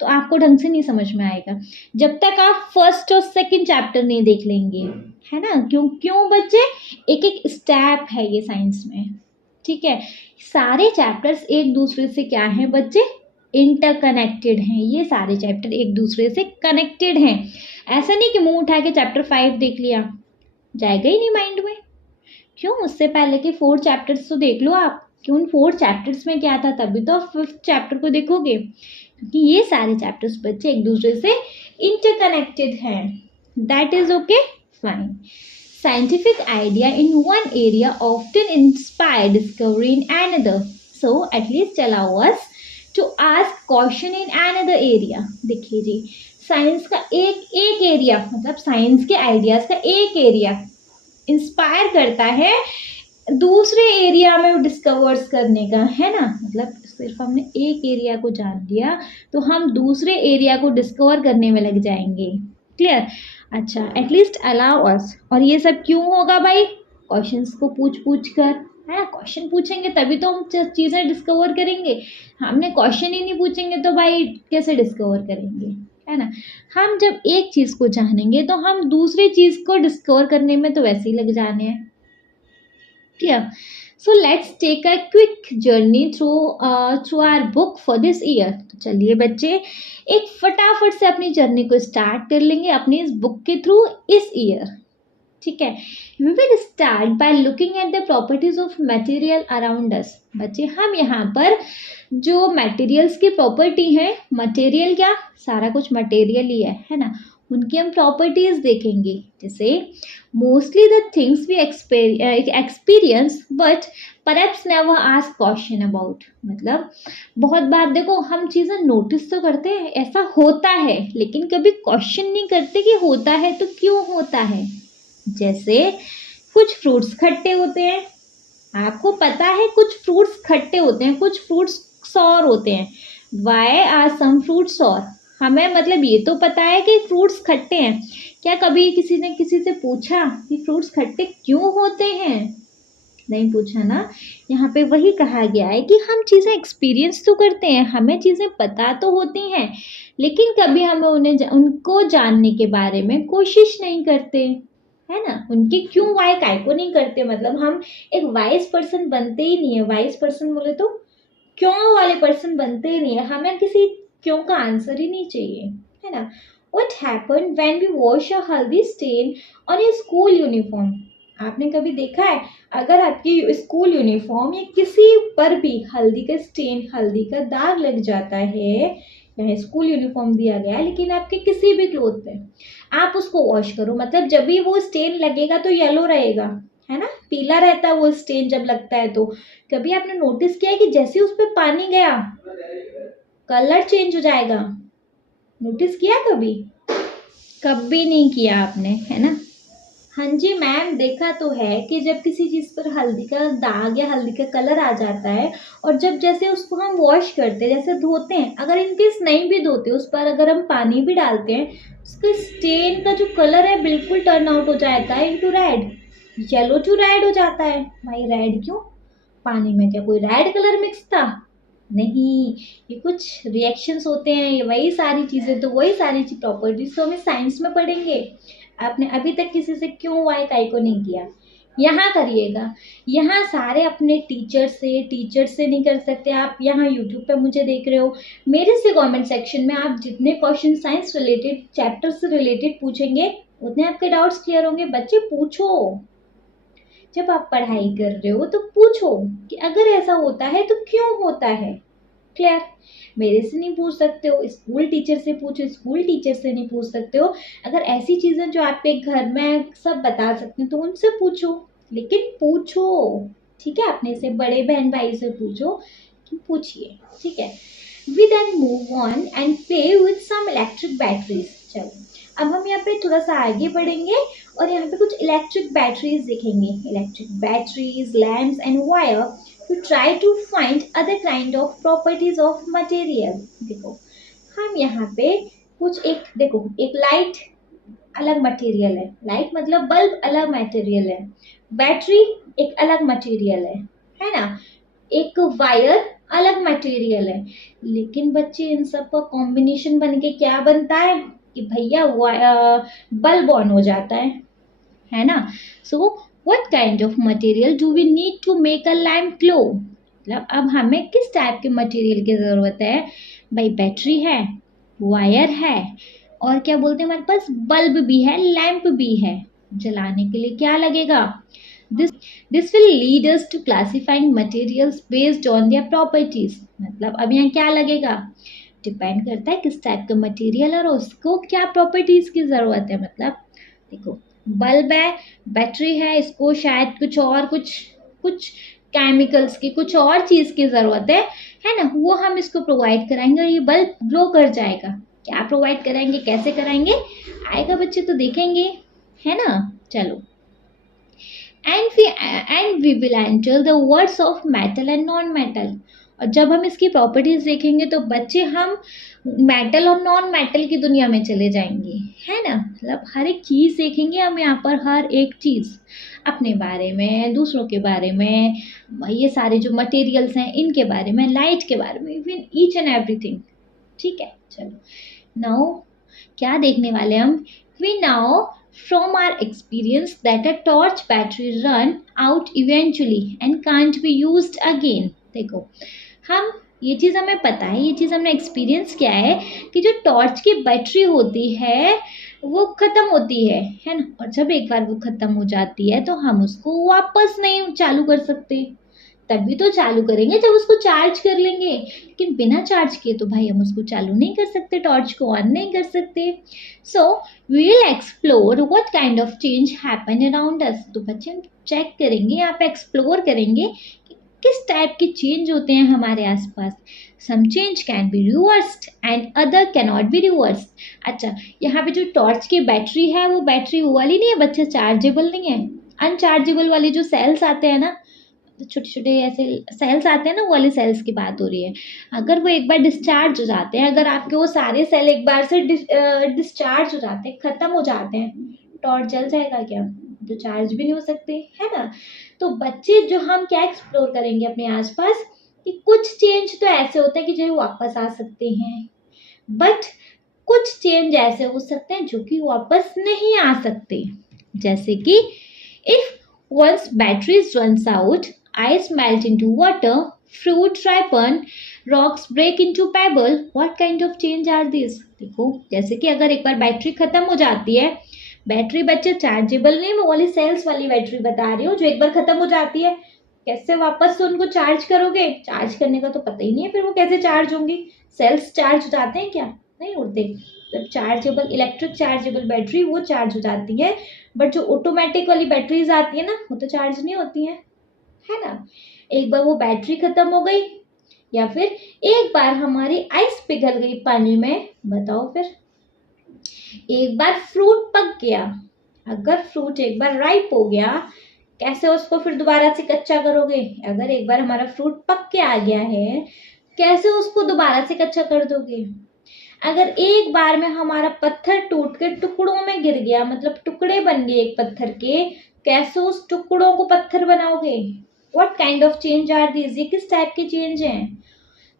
तो आपको ढंग से नहीं समझ में आएगा जब तक आप 1st और 2nd चैप्टर नहीं देख लेंगे, है ना। क्यों बच्चे, एक एक स्टेप है ये साइंस में, ठीक है। सारे चैप्टर्स एक दूसरे से क्या हैं बच्चे, इंटरकनेक्टेड हैं। ये सारे चैप्टर एक दूसरे से कनेक्टेड हैं। ऐसा नहीं कि मुंह उठा के चैप्टर 5 देख लिया, जाएगा ही नहीं माइंड में। क्यों, उससे पहले के 4 चैप्टर्स तो देख लो आप, कि उन 4 चैप्टर्स में क्या था, तभी तो आप 5th चैप्टर को देखोगे। क्योंकि ये सारे चैप्टर्स बच्चे एक दूसरे से इंटरकनेक्टेड हैं। That is okay, fine. Scientific idea in one area often inspire discovery in another. So at least allow us to ask question in another area. देखिए जी, साइंस का एक एरिया, मतलब साइंस के आइडियाज का एक एरिया इंस्पायर करता है दूसरे एरिया में डिस्कवर्स करने का, है ना। मतलब सिर्फ हमने एक एरिया को जान लिया तो हम दूसरे एरिया को डिस्कवर करने में लग जाएंगे। क्लियर। अच्छा, एटलीस्ट अलाउ अस। और ये सब क्यों होगा भाई, क्वेश्चंस को पूछ कर, है ना। क्वेश्चन पूछेंगे तभी तो हम चीज़ें डिस्कवर करेंगे। हमने क्वेश्चन ही नहीं पूछेंगे तो भाई कैसे डिस्कवर करेंगे, है ना। हम जब एक चीज़ को जानेंगे तो हम दूसरी चीज़ को डिस्कवर करने में तो वैसे ही लग जाने हैं। Clear. So let's take a quick journey through our book for this year. तो चलिए बच्चे, एक फटाफट से अपनी जर्नी को स्टार्ट कर लेंगे अपनी इस बुक के थ्रू इस ईयर, ठीक है। We will start by looking at the properties of material around us. बच्चे हम यहाँ पर जो मटेरियल्स की प्रॉपर्टी है, मटेरियल क्या, सारा कुछ मटेरियल ही है ना, उनकी हम प्रॉपर्टीज देखेंगे। जैसे mostly the things we experience but perhaps never ask question about. मतलब बहुत बार देखो हम चीज़ें नोटिस तो करते हैं ऐसा होता है, लेकिन कभी क्वेश्चन नहीं करते कि होता है तो क्यों होता है। जैसे कुछ फ्रूट्स खट्टे होते हैं, आपको पता है कुछ फ्रूट्स खट्टे होते हैं, कुछ फ्रूट्स सॉर होते हैं। Why are some fruits sour, हमें मतलब ये तो पता है कि फ्रूट्स खट्टे हैं, क्या कभी किसी ने किसी से पूछा कि फ्रूट्स खट्टे क्यों होते हैं, नहीं पूछा ना। यहाँ पे वही कहा गया है कि हम चीज़ें एक्सपीरियंस तो करते हैं, हमें चीज़ें पता तो होती हैं, लेकिन कभी हमें उनको जानने के बारे में कोशिश नहीं करते, है ना। उनके क्यों वाई काय को नहीं करते। मतलब हम एक वाइज पर्सन बनते ही नहीं है। वाइज पर्सन बोले तो क्यों वाले पर्सन बनते ही नहीं है। हमें किसी क्यों का आंसर ही नहीं चाहिए, है ना। What happened when we wash a हल्दी stain on a school uniform? आपने कभी देखा है अगर आपकी स्कूल यूनिफॉर्म या किसी पर भी हल्दी का स्टेन, हल्दी का दाग लग जाता है, चाहे स्कूल यूनिफॉर्म दिया गया है, लेकिन आपके किसी भी क्लोथ पे आप उसको वॉश करो, मतलब जब भी वो स्टेन लगेगा तो येलो रहेगा, है ना, पीला रहता है वो स्टेन जब लगता है तो। कभी आपने नोटिस किया है कि जैसे ही उस पर पानी गया कलर चेंज हो जाएगा? नोटिस किया कभी? कभी नहीं किया आपने, है ना? हाँ जी मैम, देखा तो है कि जब किसी चीज़ पर हल्दी का दाग या हल्दी का कलर आ जाता है और जब जैसे उसको हम वॉश करते हैं, जैसे धोते हैं, अगर इनकेस नहीं भी धोते उस पर अगर हम पानी भी डालते हैं, उसका स्टेन का जो कलर है बिल्कुल टर्न आउट हो जाता है into red, yellow to red हो जाता है। भाई रेड क्यों? पानी में क्या कोई रेड कलर मिक्स था? नहीं, ये कुछ रिएक्शंस होते हैं, ये वही सारी चीज़ें, तो वही सारी प्रॉपर्टीज तो हमें साइंस में पढ़ेंगे। आपने अभी तक किसी से क्यों वाई काई को नहीं किया, यहाँ करिएगा। यहाँ सारे अपने टीचर से नहीं कर सकते आप, यहाँ यूट्यूब पे मुझे देख रहे हो, मेरे से कमेंट सेक्शन में आप जितने क्वेश्चन साइंस रिलेटेड चैप्टर से रिलेटेड पूछेंगे उतने आपके डाउट्स क्लियर होंगे। बच्चे पूछो, जब आप पढ़ाई कर रहे हो तो पूछो कि अगर ऐसा होता है तो क्यों होता है। क्लियर? मेरे से नहीं पूछ सकते हो, स्कूल टीचर से पूछो, स्कूल टीचर से नहीं पूछ सकते हो। अगर ऐसी चीजें जो आपके घर में सब बता सकते हैं तो उनसे पूछो, लेकिन पूछो, ठीक है? अपने से बड़े बहन भाई से पूछो कि पूछिए, ठीक है? We then move on and play with some electric batteries. चलो अब हम यहाँ पे थोड़ा सा आगे बढ़ेंगे और यहाँ पे कुछ इलेक्ट्रिक बैटरीज दिखेंगे। Electric batteries, lamps and wire to try to find other kind of properties of material। देखो हम यहाँ पे कुछ एक, देखो एक लाइट अलग मटेरियल है, लाइट मतलब बल्ब अलग मटेरियल है, बैटरी एक अलग मटेरियल है ना, एक वायर अलग मटेरियल है, लेकिन बच्चे इन सब का कॉम्बिनेशन बन के क्या बनता है कि भैया बल्ब ऑन हो जाता है ना। सो what kind of material do we need to make a lamp glow? मतलब अब हमें किस टाइप के मटेरियल की ज़रूरत है? भाई बैटरी है, वायर है, और क्या बोलते हैं हमारे पास बल्ब भी है, लैंप भी है। जलाने के लिए क्या लगेगा? This will lead us to classifying materials based on their properties. मतलब अब यहाँ क्या लगेगा? डिपेंड करता है किस टाइप का मटेरियल और उसको क्या प्रॉपर्टीज की ज़रूरत है। मतलब देखो बल्ब है, बैटरी है, इसको शायद कुछ केमिकल्स की, कुछ और चीज़ की ज़रूरत है ना, वो हम इसको प्रोवाइड कराएंगे और ये बल्ब ग्लो कर जाएगा। क्या प्रोवाइड कराएंगे, कैसे कराएंगे, आएगा बच्चे तो देखेंगे, है ना। चलो and we will enter the words of metal and non metal. और जब हम इसकी प्रॉपर्टीज देखेंगे तो बच्चे हम मेटल और नॉन मेटल की दुनिया में चले जाएंगे, है ना। मतलब हर एक चीज़ देखेंगे हम यहाँ पर, हर एक चीज़ अपने बारे में, दूसरों के बारे में, ये सारे जो मटेरियल्स हैं इनके बारे में, लाइट के बारे में, इवन ईच एंड एवरीथिंग, ठीक है। चलो नाउ क्या देखने वाले हम? We now from our experience that a torch battery run out eventually and can't be used again। देखो हम ये चीज़ हमें पता है, ये चीज़ हमने एक्सपीरियंस किया है कि जो टॉर्च की बैटरी होती है वो ख़त्म होती है ना, और जब एक बार वो ख़त्म हो जाती है तो हम उसको वापस नहीं चालू कर सकते। तभी तो चालू करेंगे जब उसको चार्ज कर लेंगे, लेकिन बिना चार्ज किए तो भाई हम उसको चालू नहीं कर सकते, टॉर्च को ऑन नहीं कर सकते। So we will explore what kind of change happen around us. तो बच्चे हम चेक करेंगे, यहाँ पे एक्सप्लोर करेंगे कि किस टाइप के चेंज होते हैं हमारे आसपास। Some change can be reversed and other can not be reversed. अच्छा यहाँ पे जो टॉर्च की बैटरी है वो बैटरी वो वाली नहीं है बच्चे, चार्जेबल नहीं है, अनचार्जेबल वाले जो सेल्स आते हैं ना, छोटे छोटे ऐसे सेल्स आते हैं ना, वो वाले सेल्स की बात हो रही है। अगर वो एक बार डिस्चार्ज हो जाते हैं, अगर आपके वो सारे सेल एक बार से डिस्चार्ज हो जाते हैं, ख़त्म हो जाते हैं, टॉर्च जल जाएगा क्या? तो चार्ज भी नहीं हो सकते, है ना। तो बच्चे जो हम क्या एक्सप्लोर करेंगे अपने आसपास कि कुछ चेंज तो ऐसे होते हैं कि जो वापस आ सकते हैं, बट कुछ चेंज ऐसे हो सकते हैं जो कि वापस नहीं आ सकते। जैसे कि if once batteries runs out, ice melt into water, fruit ripen, rocks break into pebble, what kind of change are these? देखो जैसे कि अगर एक बार बैटरी खत्म हो जाती है, बैटरी बच्चे चार्जेबल नहीं, मैं वाली सेल्स वाली बैटरी बता रही हूँ, जो एक बार खत्म हो जाती है कैसे वापस से उनको चार्ज करोगे? चार्ज करने का तो पता ही नहीं है, फिर वो कैसे चार्ज होंगी? सेल्स चार्ज हो जाते हैं क्या? नहीं होते। जब चार्जेबल इलेक्ट्रिक चार्जेबल बैटरी वो चार्ज हो जाती है, बट जो ऑटोमेटिक वाली बैटरीज आती है ना, वो तो चार्ज नहीं होती हैं, है ना? एक बार वो बैटरी खत्म हो गई, या फिर एक बार हमारी आइस पिघल गई पानी में, बताओ फिर। एक बार फ्रूट पक गया, अगर फ्रूट एक बार राइप हो गया, कैसे उसको फिर दोबारा से कच्चा करोगे? अगर एक बार हमारा फ्रूट पक के आ गया है, कैसे उसको दोबारा से कच्चा कर दोगे? अगर एक बार में हमारा पत्थर टूट के टुकड़ों में गिर गया, मतलब टुकड़े बन गए एक पत्थर के, कैसे उस टुकड़ों को पत्थर बनाओगे? What kind of change are these? ये किस टाइप के चेंज हैं?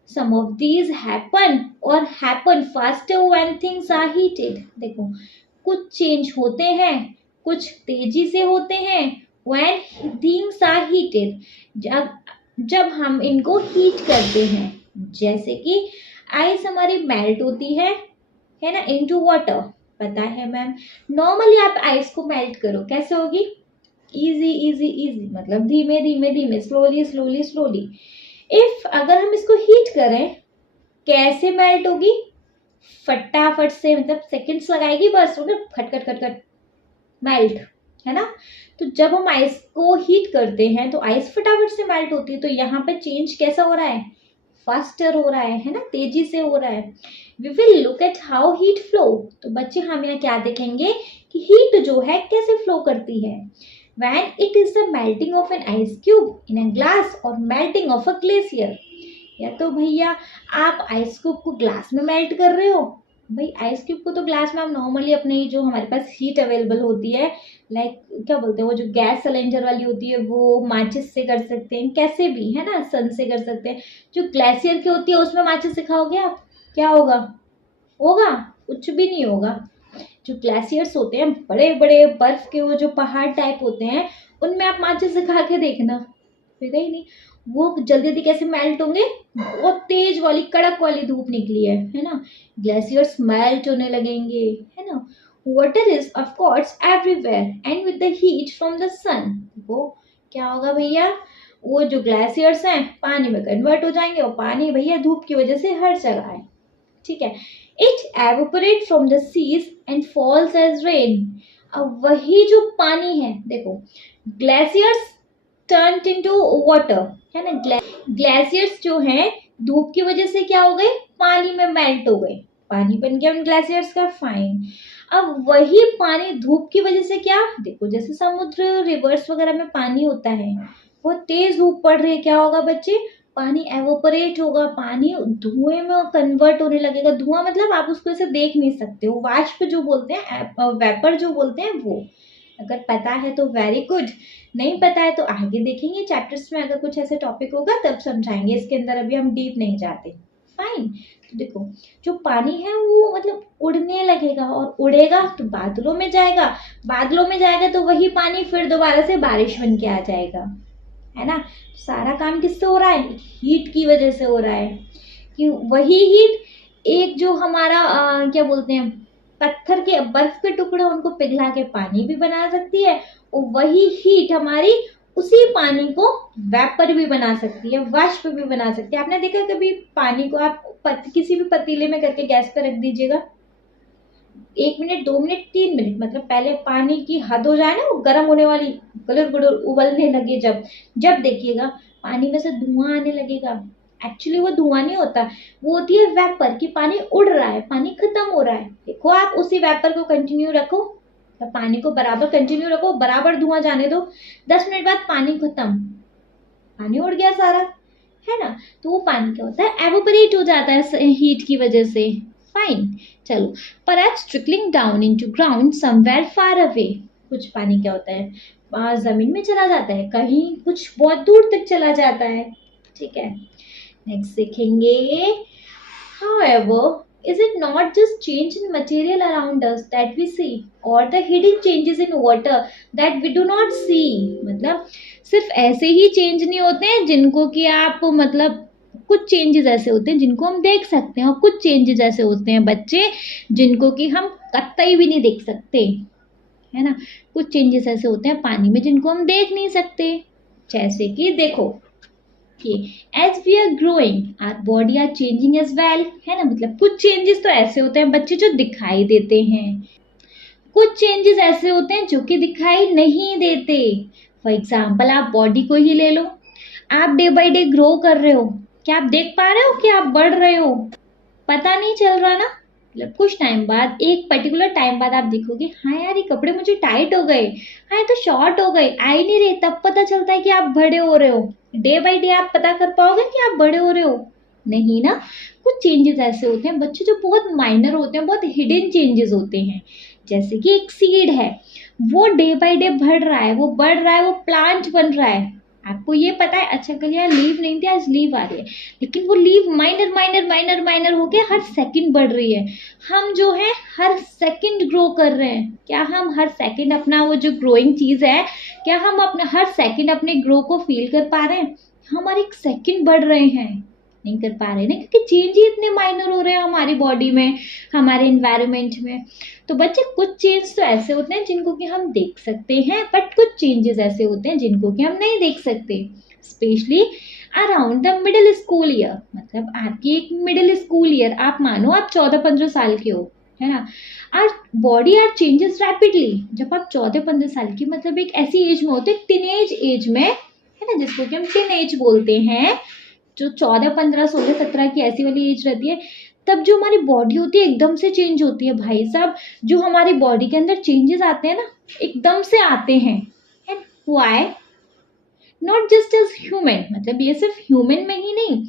Some of these happen or happen faster when things are heated. देखो, कुछ चेंज होते हैं, कुछ तेजी से होते हैं when things are heated, जब हम इनको हीट करते हैं। जैसे कि आइस हमारी मेल्ट होती है ना, इनटू वाटर। पता है मैम, नॉर्मली आप आइस को मेल्ट करो, कैसे होगी? इजी इजी इजी, मतलब धीमे धीमे धीमे, स्लोली स्लोली स्लोली। इफ अगर हम इसको हीट करें, कैसे मेल्ट होगी? फटाफट से, मतलब सेकंड्स लगाएगी बस, खट खट खट खट मेल्ट, है ना? तो जब हम आइस को हीट करते हैं तो आइस फटाफट से मेल्ट होती है। तो यहाँ पे चेंज कैसा हो रहा है? फास्टर हो रहा है ना, तेजी से हो रहा है। We will look at how heat flow. तो बच्चे हम यहाँ क्या देखेंगे कि हीट जो है कैसे फ्लो करती है। When it is the melting of an ice cube in a glass or melting of a glacier। या तो भैया आप आइस क्यूब को ग्लास में मेल्ट कर रहे हो, भाई आइस क्यूब को तो ग्लास में हम नॉर्मली अपने जो हमारे पास हीट अवेलेबल होती है, लाइक क्या बोलते हैं, वो जो गैस सिलेंडर वाली होती है, वो माचिस से कर सकते हैं, कैसे भी, है ना, सन से कर सकते हैं। जो ग्लेशियर की होती है उसमें माचिस से खाओगे आप, क्या होगा? कुछ भी नहीं होगा। जो ग्लेशियर्स होते हैं, बड़े बड़े बर्फ के वो जो पहाड़ टाइप होते हैं, उनमें आप माचिस से खा के देखना, होगा ही नहीं। वो जल्दी जल्दी कैसे मेल्ट होंगे? बहुत तेज वाली कड़क वाली धूप निकली है ना, ग्लेशियर्स मेल्ट होने लगेंगे, है ना। Water is of course everywhere and with the heat from the sun, वो क्या होगा भैया? वो जो ग्लेशियर्स हैं पानी में कन्वर्ट हो जाएंगे, और पानी भैया धूप की वजह से हर जगह है, ठीक है। It evaporate from the seas and falls as rain. अब वही जो पानी है, देखो ग्लेशियर्स टर्न इनटू वाटर, है ना। ग्लेशियर्स जो हैं धूप की वजह से क्या हो गए? पानी में मेल्ट हो गए, पानी बन गया उन ग्लेशियर्स का, फाइन। अब वही पानी धूप की वजह से क्या, देखो जैसे समुद्र रिवर्स वगैरह में पानी होता है, वो तेज धूप पड़ रही है, क्या होगा बच्चे? पानी एवोपरेट होगा, पानी धुएं में कन्वर्ट होने लगेगा। धुआं मतलब आप उसको ऐसे देख नहीं सकते हो, वाष्प जो बोलते हैं, वेपर जो बोलते हैं वो। अगर पता है तो वेरी गुड, नहीं पता है तो आगे देखेंगे चैप्टर्स में, अगर कुछ ऐसे टॉपिक होगा तब समझाएंगे, इसके अंदर अभी हम डीप नहीं जाते, फाइन। तो देखो जो पानी है वो मतलब उड़ने लगेगा, और उड़ेगा तो बादलों में जाएगा, बादलों में जाएगा तो वही पानी फिर दोबारा से बारिश बन के आ जाएगा, है ना। सारा काम किससे हो रहा है? हीट की वजह से हो रहा है। कि वही हीट एक जो हमारा क्या बोलते हैं, पत्थर के बर्फ के टुकड़े, उनको पिघला के पानी भी बना सकती है, और वही हीट हमारी उसी पानी को वेपर भी बना सकती है, वाष्प भी बना सकती है। आपने देखा कभी पानी को आप किसी भी पतीले में करके गैस पर रख दीजिएगा, 1 मिनट 2 मिनट 3 मिनट, मतलब पहले पानी की हद हो जाए ना, वो गर्म होने वाली, गुलर गुलर उबलने लगे, जब देखिएगा पानी में से धुआं आने लगेगा। एक्चुअली वो धुआं नहीं होता, वो होती है वेपर, कि पानी उड़ रहा है, पानी खत्म हो रहा है। देखो आप उसी वेपर को कंटिन्यू रखो, तो पानी को बराबर कंटिन्यू रखो, बराबर धुआं जाने दो, 10 मिनट बाद पानी खत्म, पानी उड़ गया सारा, है ना। तो वो पानी क्या होता है? एवोपरेट हो जाता है हीट की वजह से, फाइन। चलो, perhaps trickling down into ground somewhere far away. कुछ पानी क्या होता है? जमीन में चला जाता है, कहीं कुछ बहुत दूर तक चला जाता है, ठीक है। नेक्स्ट देखेंगे, however is it not just change in material around us that we see or the hidden changes in water that we do not see। मतलब सिर्फ ऐसे ही चेंज नहीं होते हैं जिनको कि आप, मतलब कुछ चेंजेस ऐसे होते हैं जिनको हम देख सकते हैं, और कुछ चेंजेस ऐसे होते हैं बच्चे जिनको कि हम कतई भी नहीं देख सकते, है ना। कुछ चेंजेस ऐसे होते हैं पानी में जिनको हम देख नहीं सकते। जैसे कि देखो कि as we are growing our body are changing as well, है ना। मतलब कुछ चेंजेस तो ऐसे होते हैं बच्चे जो दिखाई देते हैं, कुछ चेंजेस ऐसे होते हैं जो कि दिखाई नहीं देते। फॉर एग्जाम्पल आप बॉडी को ही ले लो, आप डे बाय डे ग्रो कर रहे हो, क्या आप देख पा रहे हो कि आप बढ़ रहे हो? पता नहीं चल रहा ना। मतलब कुछ टाइम बाद, एक पर्टिकुलर टाइम बाद आप देखोगे हाँ यार ये कपड़े मुझे टाइट हो गए, हाँ ये तो शॉर्ट हो गए, आ ही नहीं रहे, तब पता चलता है कि आप बड़े हो रहे हो। डे बाय डे आप पता कर पाओगे कि आप बड़े हो रहे हो? नहीं ना। कुछ चेंजेस ऐसे होते हैं बच्चे जो बहुत माइनर होते हैं, बहुत हिडन चेंजेस होते हैं। जैसे कि एक सीड है, वो डे बाय डे बढ़ रहा है, वो बढ़ रहा है, वो प्लांट बन रहा है। आपको ये पता है, अच्छा कल यार लीव नहीं थी, आज लीव आ रही है, लेकिन वो leave minor minor minor minor होके हर सेकंड बढ़ रही है। हम जो है हर सेकंड ग्रो कर रहे हैं। क्या हम हर सेकंड अपना वो जो ग्रोइंग चीज है, क्या हम अपना हर सेकंड अपने ग्रो को फील कर पा रहे हैं? हम हर एक सेकंड बढ़ रहे हैं? नहीं कर पा रहे ना, क्योंकि चेंज ही इतने माइनर हो रहे हैं हमारी बॉडी में, हमारे इन्वायरमेंट में। तो बच्चे कुछ चेंज तो ऐसे होते हैं जिनको कि हम देख सकते हैं, बट कुछ चेंजेस ऐसे होते हैं जिनको कि हम नहीं देख सकते। Specially around the middle school year, मतलब आपकी एक मिडिल स्कूल ईयर, आप मानो आप 14-15 साल के हो, है ना। Our body are changes rapidly. जब आप 14-15 साल की, मतलब एक ऐसी एज में होते हैं, टीनेज एज में, है ना, जिसको कि हम टीनेज बोलते हैं, जो 14-15-16-17 की ऐसी वाली एज रहती है, तब जो हमारी बॉडी होती है एकदम से चेंज होती है भाई साहब। जो हमारी बॉडी के अंदर चेंजेस आते हैं ना, एकदम से आते हैं। And why? Not just as human, मतलब ये सिर्फ ह्यूमन में ही नहीं,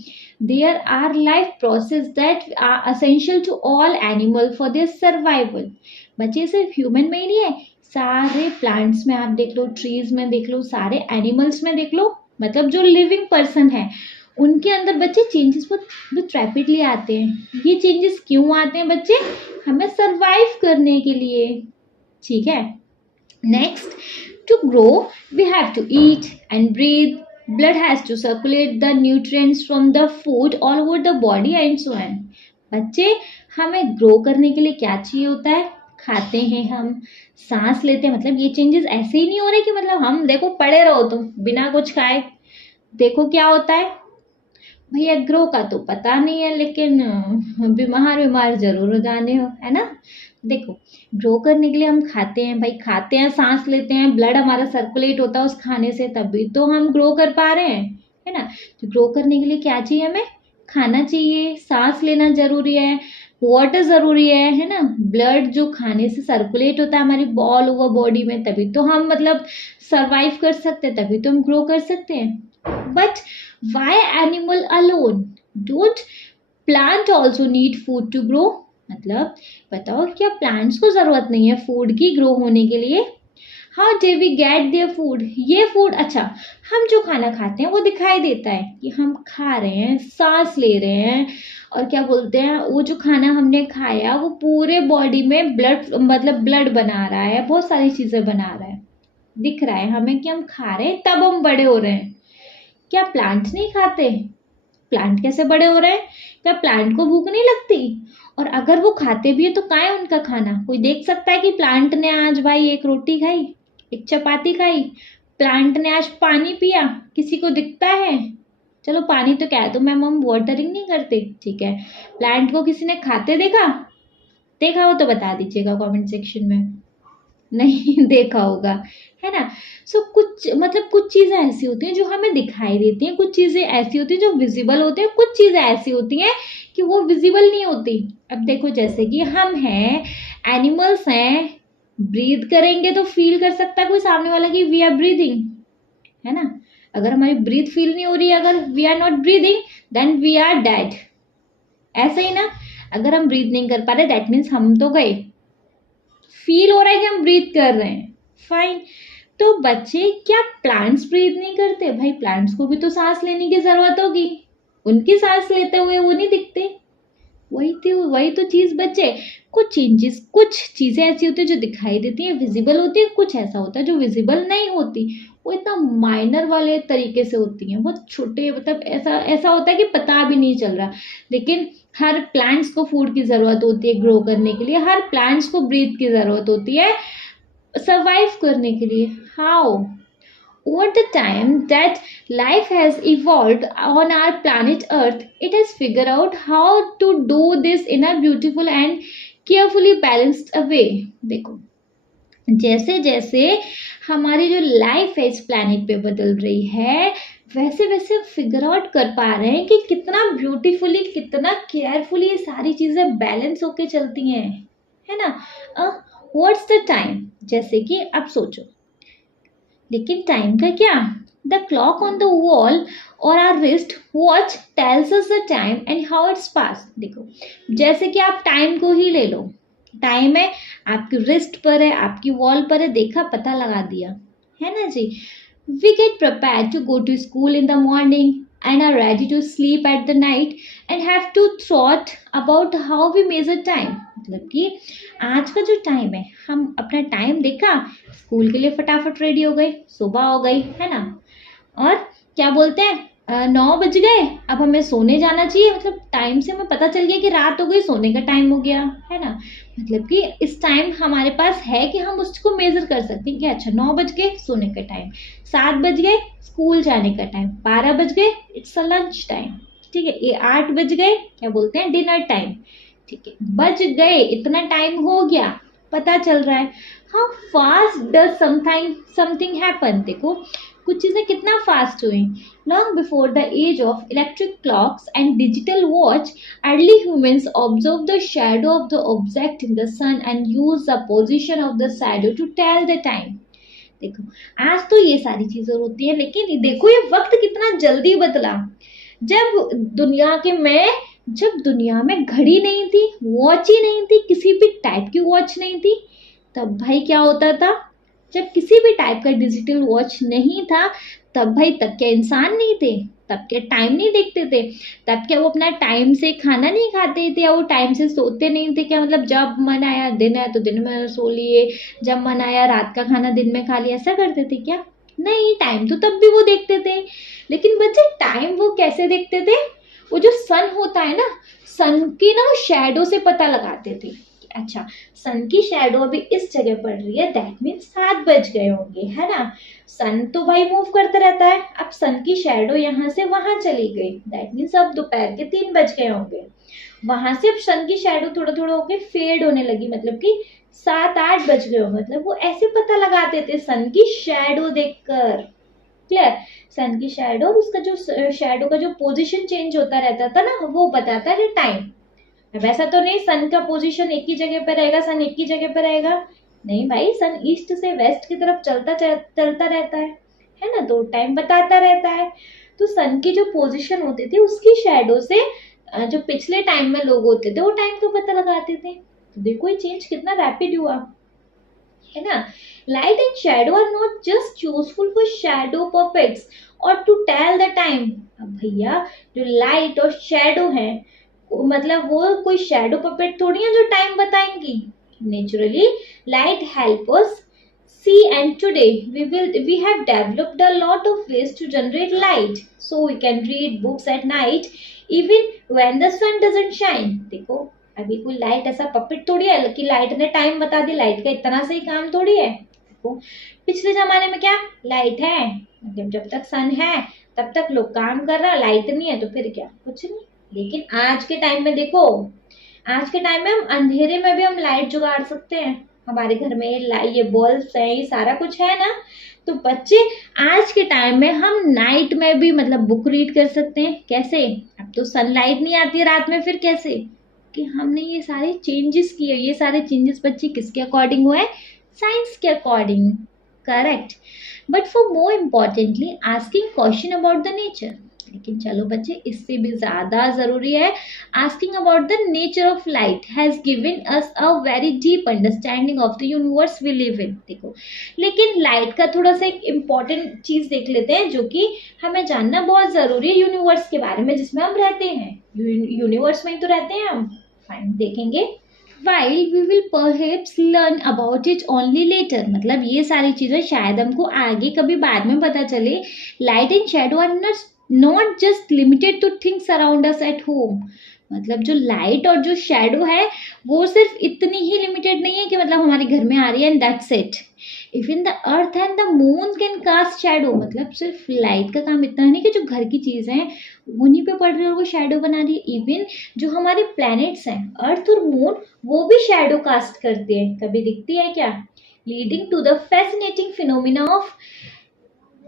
there are life process that are essential to all animal for their survival. बच्चे सिर्फ ह्यूमन में ही नहीं है, सारे प्लांट्स में आप देख लो, ट्रीज में देख लो, सारे एनिमल्स में देख लो, मतलब जो लिविंग पर्सन है उनके अंदर बच्चे चेंजेस बहुत रैपिडली आते हैं। ये चेंजेस क्यों आते हैं बच्चे? हमें सरवाइव करने के लिए। ठीक है। Next, to grow we have to eat and breathe, blood has to circulate the nutrients from the food all over the body and so on। बच्चे, हमें ग्रो करने के लिए क्या चाहिए होता है? खाते हैं हम, सांस लेते हैं। मतलब ये चेंजेस ऐसे ही नहीं हो रहे कि मतलब हम देखो पड़े रहो तुम बिना कुछ खाए, देखो क्या होता है। भैया ग्रो का तो पता नहीं है, लेकिन बीमार बीमार जरूर हो जाने हो, है ना। देखो, ग्रो करने के लिए हम खाते हैं भाई, खाते हैं, सांस लेते हैं, ब्लड हमारा सर्कुलेट होता है उस खाने से, तभी तो हम ग्रो कर पा रहे हैं, है ना। तो ग्रो करने के लिए क्या चाहिए हमें? खाना चाहिए, सांस लेना जरूरी है, वाटर जरूरी है ना। ब्लड जो खाने से सर्कुलेट होता है हमारी ऑल ओवर बॉडी में, तभी तो हम मतलब सरवाइव कर सकते हैं, तभी तो हम ग्रो कर सकते हैं। But why animal alone? Don't plant also need food to grow? मतलब बताओ, क्या प्लांट्स को जरूरत नहीं है फूड की ग्रो होने के लिए? How do we get their food? ये फूड, अच्छा हम जो खाना खाते हैं वो दिखाई देता है कि हम खा रहे हैं, सांस ले रहे हैं, और क्या बोलते हैं, वो जो खाना हमने खाया वो पूरे बॉडी में ब्लड, मतलब ब्लड बना रहा है, बहुत सारी चीजें बना रहा है, दिख रहा है हमें कि हम खा रहे हैं, तब हम बड़े हो रहे हैं। क्या प्लांट्स नहीं खाते? प्लांट कैसे बड़े हो रहे हैं? क्या प्लांट को भूख नहीं लगती? और अगर वो खाते भी है तो कहाँ है उनका खाना? कोई देख सकता है कि प्लांट ने आज भाई एक रोटी खाई, एक चपाती खाई, प्लांट ने आज पानी पिया? किसी को दिखता है? चलो पानी तो क्या है, तो मैम हम वाटरिंग नहीं करते, ठीक है। प्लांट को किसी ने खाते देखा? देखा हो तो बता दीजिएगा कमेंट सेक्शन में। नहीं देखा होगा, है ना। सो कुछ मतलब कुछ चीजें ऐसी होती हैं जो हमें दिखाई देती हैं, कुछ चीजें ऐसी होती हैं जो विजिबल होती हैं, कुछ चीजें ऐसी होती हैं कि वो विजिबल नहीं होती। अब देखो, जैसे कि हम हैं, एनिमल्स हैं, ब्रीथ करेंगे तो फील कर सकता है कोई सामने वाला कि वी आर ब्रीदिंग, है ना। अगर हमारी ब्रीथ फील नहीं हो रही है, अगर we are not breathing, then we are dead. ऐसे ही ना, अगर हम ब्रीथ नहीं कर पा रहे दैट मीन्स हम तो गए। फील हो रहा है कि हम ब्रीथ कर रहे हैं, फाइन। तो बच्चे, क्या प्लांट्स ब्रीथ नहीं करते? भाई प्लांट्स को भी तो सांस लेने की जरूरत होगी, उनकी सांस लेते हुए वो नहीं दिखते। वही तो चीज बच्चे, कुछ चीजें ऐसी होती है जो दिखाई देती है, विजिबल होती है, कुछ ऐसा होता है जो विजिबल नहीं होती, वो इतना माइनर वाले तरीके से होती हैं, बहुत छोटे, मतलब ऐसा ऐसा होता है कि पता भी नहीं चल रहा। लेकिन हर प्लांट्स को फूड की जरूरत होती है ग्रो करने के लिए, हर प्लांट्स को ब्रीथ की जरूरत होती है सर्वाइव करने के लिए। How? over the time that life has evolved on our planet earth, it has figured out how to do this in a beautiful and carefully balanced way. देखो, जैसे जैसे हमारी जो लाइफ है इस प्लैनेट पे बदल रही है, वैसे वैसे फिगर आउट कर पा रहे हैं कि कितना ब्यूटीफुली, कितना केयरफुली ये सारी चीजें बैलेंस होके चलती हैं, है ना। व्हाट्स द टाइम, जैसे कि अब सोचो, लेकिन टाइम का क्या, the clock on the wall और our wrist watch tells us the time and how it's pass. देखो, जैसे कि आप टाइम को ही ले लो, टाइम है आपकी रिस्ट पर है, आपकी वॉल पर है, देखा, पता लगा दिया, है ना जी। We get prepare to go to school in the morning and are ready to sleep at the night and have to thought about how we measure time। मतलब कि आज का जो टाइम है, हम अपना टाइम देखा, स्कूल के लिए फटाफट रेडी हो गए, सुबह हो गई, है ना। और क्या बोलते हैं, 9 बज गए, अब हमें सोने जाना चाहिए, मतलब टाइम से हमें पता चल गया कि रात हो गई, सोने का टाइम हो गया, है ना। मतलब कि इस टाइम हमारे पास है कि हम उसको मेजर कर सकते हैं कि अच्छा 9 बज गए, सोने का टाइम, 7 बज गए, स्कूल जाने का टाइम, 12 बज गए, इट्स अ लंच टाइम, ठीक है, ये 8 बज गए, क्या बोलते हैं, डिनर टाइम, ठीक है, बज गए, इतना टाइम हो गया, पता चल रहा है। How fast does something happen. देखो, कुछ चीजें कितना फास्ट हुई। Long before the age of electric clocks and digital watch, early humans observe the shadow of the object in the sun and use the position of the shadow to tell the time. देखो, आज तो ये सारी चीजें होती है, लेकिन देखो ये वक्त कितना जल्दी बदला। जब दुनिया में घड़ी नहीं थी, वॉच ही नहीं थी, किसी भी टाइप की वॉच नहीं थी, तब भाई क्या होता था, जब किसी भी टाइप का डिजिटल वॉच नहीं था, तब भाई तब क्या इंसान नहीं थे, तब क्या टाइम नहीं देखते थे, तब क्या वो अपना टाइम से खाना नहीं खाते थे, या वो टाइम से सोते नहीं थे क्या, मतलब जब मन आया, दिन है तो दिन में सो लिए, जब मन आया रात का खाना दिन में खा लिया, ऐसा करते थे क्या? नहीं, टाइम तो तब भी वो देखते थे। लेकिन बच्चे, टाइम वो कैसे देखते थे, वो जो सन होता है ना, सन की ना शैडो से पता लगाते थे। अच्छा, सन की शैडो अभी इस जगह पड़ रही है, दैट मीन्स 7 बज गए होंगे, है ना। सन तो भाई मूव करता रहता है, अब सन की शैडो यहाँ से वहां चली गई, दैट मीन्स अब दोपहर के 3 बज गए होंगे। वहां से अब सन की शैडो थोड़ा थोड़ा होके फेड होने लगी, मतलब कि 7-8 बज गए हो, मतलब वो ऐसे पता लगाते थे सन की शैडो देखकर। क्लियर, सन की शैडो और उसका जो शैडो का जो पोजीशन चेंज होता रहता था ना, वो बताता है टाइम। वैसा तो नहीं सन का पोजीशन एक ही जगह पे रहेगा, सन एक ही जगह पे रहेगा, नहीं भाई, सन ईस्ट से वेस्ट की तरफ चलता रहता है ना, तो टाइम बताता रहता है। तो सन की जो पोजीशन होती थी, उसकी शैडो से जो पिछले टाइम में लोग होते थे वो टाइम का पता लगाते थे। तो देखो ये चेंज कितना रैपिड हुआ, है ना। Light and shadow are not just useful for shadow perfects और टू टेल द टाइम। अब भैया, जो लाइट और शैडो है, मतलब वो कोई शैडो पपेट थोड़ी है जो टाइम बताएंगी। Naturally light help us see, and today we have developed a lot of ways to generate light, so we can read books at night even when the sun doesn't shine। देखो, अभी कोई light ऐसा puppet थोड़ी है कि light ने time बता दी, light का इतना सही काम थोड़ी है। देखो, पिछले जमाने में क्या, लाइट है, मतलब जब तक सन है तब तक लोग काम कर रहा, लाइट नहीं है तो फिर क्या, कुछ नहीं। लेकिन आज के टाइम में देखो, आज के टाइम में हम अंधेरे में भी हम लाइट जुगाड़ सकते हैं, हमारे घर में ये बल्ब है, ये सारा कुछ है ना। तो बच्चे, आज के टाइम में हम नाइट में भी मतलब बुक रीड कर सकते हैं। कैसे? अब तो सनलाइट नहीं आती है रात में, फिर कैसे? कि हमने ये सारे चेंजेस किए। ये सारे चेंजेस बच्चे किसके अकॉर्डिंग हुए? साइंस के according. Correct. But for more importantly asking question about the nature. लेकिन चलो बच्चे, इससे भी ज्यादा जरूरी है, asking about the nature of light has given us a very deep understanding of the universe we live in. देखो, लेकिन लाइट का थोड़ा सा एक इम्पॉर्टेंट चीज देख लेते हैं, जो कि हमें जानना बहुत जरूरी है यूनिवर्स के बारे में जिसमें हम रहते हैं। यूनिवर्स में ही तो रहते हैं हम। फाइन, देखेंगे। While we will perhaps learn about it only later, मतलब ये सारी चीजें शायद हमको आगे कभी बाद में पता चले। Light and shadow are not just limited to things around us at home. मतलब जो लाइट और जो शेडो है वो सिर्फ इतनी ही लिमिटेड नहीं है कि मतलब हमारे घर में आ रही है and that's it. Even the earth and the moon can cast shadow, मतलब सिर्फ लाइट का काम इतना नहीं कि जो घर की चीजें हैं उन्हीं पे पड़ रही है और वो शैडो बना रही है, इवन जो हमारे प्लैनेट्स हैं अर्थ और मून वो भी शैडो कास्ट करते हैं, कभी दिखती है क्या, leading to the fascinating phenomena of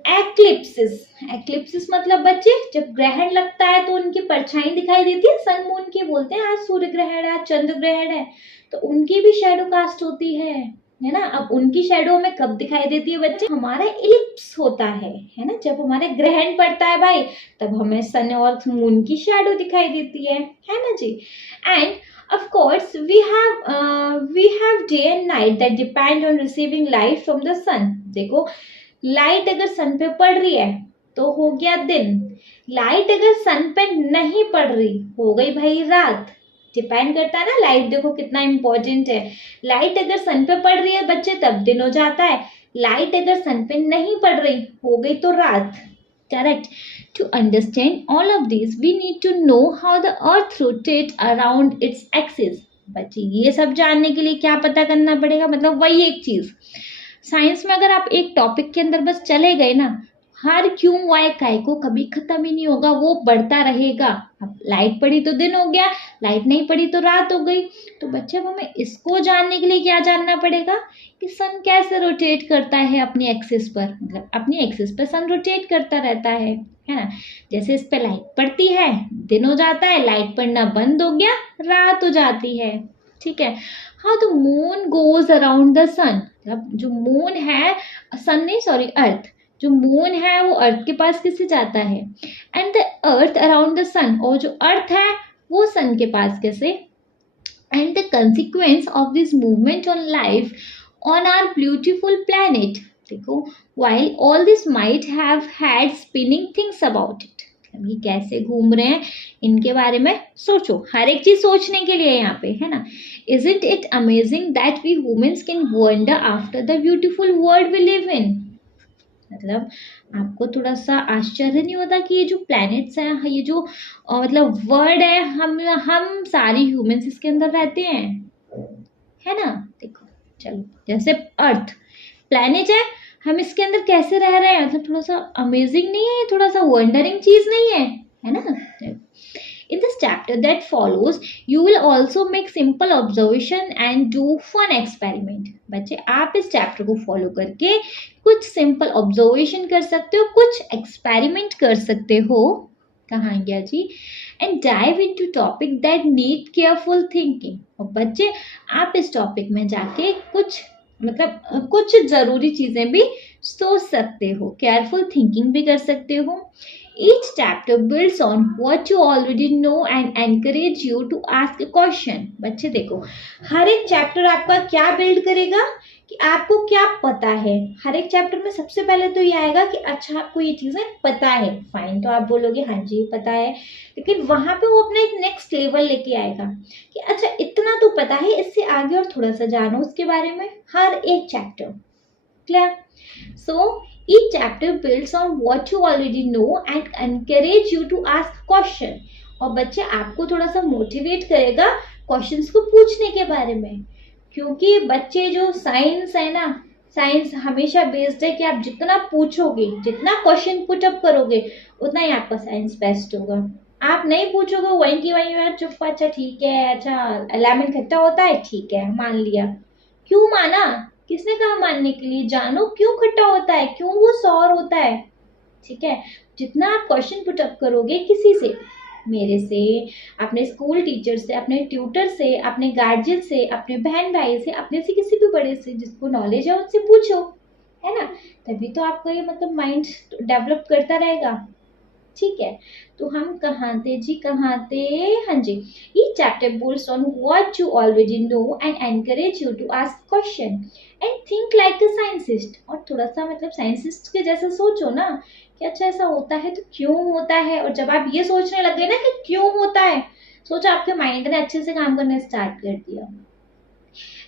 eclipses. Eclipses मतलब बच्चे जब ग्रहण लगता है तो उनकी परछाई दिखाई देती है, सन मून की, बोलते हैं आज सूर्य ग्रहण है, आज चंद्र ग्रहण है, तो उनकी भी शैडो कास्ट होती है ना। अब उनकी शैडो हमें कब दिखाई देती है बच्चे, हमारा इलिप्स होता है ना, जब हमारे ग्रहण पड़ता है भाई तब हमें सन और मून की शैडो दिखाई देती है ना जी। And of course we have day and night that depend on receiving light from the sun। देखो लाइट अगर सन पे पड़ रही है तो हो गया दिन, लाइट अगर सन पे नहीं पड़ रही हो गई भाई रात, डिपेंड करता है ना, लाइट देखो कितना इंपॉर्टेंट है। लाइट अगर सन पे पड़ रही है बच्चे तब दिन हो जाता है, लाइट अगर सन पे नहीं पड़ रही हो गई तो रात, correct. To understand all of this, we need to know how the earth rotates around its axis। बच्चे ये सब जानने के लिए क्या पता करना पड़ेगा, मतलब वही एक चीज, साइंस में अगर आप एक टॉपिक के अंदर बस चले गए ना, हर क्यों वाई काय को कभी खत्म ही नहीं होगा, वो बढ़ता रहेगा। अब लाइट पड़ी तो दिन हो गया, लाइट नहीं पड़ी तो रात हो गई। तो बच्चे अब हमें इसको जानने के लिए क्या जानना पड़ेगा कि सन कैसे रोटेट करता है अपनी एक्सिस पर, मतलब अपनी एक्सिस पर सन रोटेट करता रहता है ना। जैसे इस पे लाइट पड़ती है दिन हो जाता है, लाइट पड़ना बंद हो गया रात हो जाती है, ठीक है। How the moon goes around the sun, मतलब जो मून है, सन नहीं सॉरी अर्थ, जो मून है वो अर्थ के पास किससे जाता है, and the earth around the sun, और जो अर्थ है वो सन के पास कैसे, and the consequence of this movement on life on our beautiful planet. देखो while all this might have had spinning things about it, ये कैसे घूम रहे हैं इनके बारे में सोचो, हर एक चीज सोचने के लिए यहाँ पे है ना। Isn't it amazing that we humans can wonder after the beautiful world we live in। मतलब आपको थोड़ा सा आश्चर्य नहीं होता कि ये जो प्लैनेट्स हैं, ये जो मतलब वर्ल्ड है, हम सारी ह्यूमंस इसके अंदर रहते हैं, है ना। देखो चलो जैसे अर्थ प्लैनेट है, हम इसके अंदर कैसे रह रहे हैं, मतलब थोड़ा सा अमेजिंग नहीं है, थोड़ा सा वंडरिंग चीज नहीं है ना। In this chapter that follows, you will also make simple observation and do fun experiment। बच्चे आप इस चैप्टर को फॉलो करके कुछ सिंपल ऑब्जर्वेशन कर सकते हो, कुछ एक्सपेरिमेंट कर सकते हो, कहाँ गया जी, and dive into topic that need careful thinking. और बच्चे आप इस टॉपिक में जाके कुछ मतलब कुछ जरूरी चीजें भी सोच सकते हो, केयरफुल थिंकिंग भी कर सकते हो। Each chapter builds on what you already know and encourage you to ask a question। बच्चे देखो हर एक चैप्टर आपका क्या बिल्ड करेगा कि आपको क्या पता है। हर एक चैप्टर में सबसे पहले तो ये आएगा कि अच्छा आपको ये चीजें पता है, फाइन, तो आप बोलोगे हाँ जी पता है, लेकिन वहां पे वो अपना एक नेक्स्ट लेवल लेके आएगा कि अच्छा इतना तो पता है, इससे आगे और थोड़ा सा जानो उसके बारे में। हर एक chapter clear. So each chapter builds on what you already know and encourage you to ask question। और बच्चे आपको थोड़ा सा मोटिवेट करेगा क्वेश्चंस को पूछने के बारे में, क्योंकि बच्चे जो साइंस है ना, साइंस हमेशा बेस्ड है कि आप जितना पूछोगे, जितना क्वेश्चन पुटअप करोगे उतना ही आपका साइंस बेस्ट होगा। आप नहीं पूछोगे वहीं की वहीं यार चुप, अच्छा ठीक है, अच्छा लेमन खट्टा होता है, ठीक है मान लिया। क्यों माना, किसने कहा मानने के लिए, जानो क्यों खट्टा होता है, क्यों वो सॉर होता है, ठीक है। जितना आप क्वेश्चन पुटअप करोगे किसी से, मेरे से, अपने स्कूल टीचर से, अपने ट्यूटर से, अपने गार्जियन से, अपने बहन भाई से, अपने से किसी भी बड़े से जिसको नॉलेज है उससे पूछो, है ना, तभी तो आपका ये मतलब माइंड डेवलप करता रहेगा, ठीक है। तो हम कहाँ थे जी, कहाँ थे, हाँ जी। Each chapter builds on what you already know and encourage you to ask question and think like a scientist। और थोड़ा सा मतलब साइंटिस्ट के जैसा सोचो ना कि अच्छा ऐसा होता है तो क्यों होता है। और जब आप ये सोचने लगे ना कि क्यों होता है, सोचो आपके माइंड ने अच्छे से काम करना स्टार्ट कर दिया।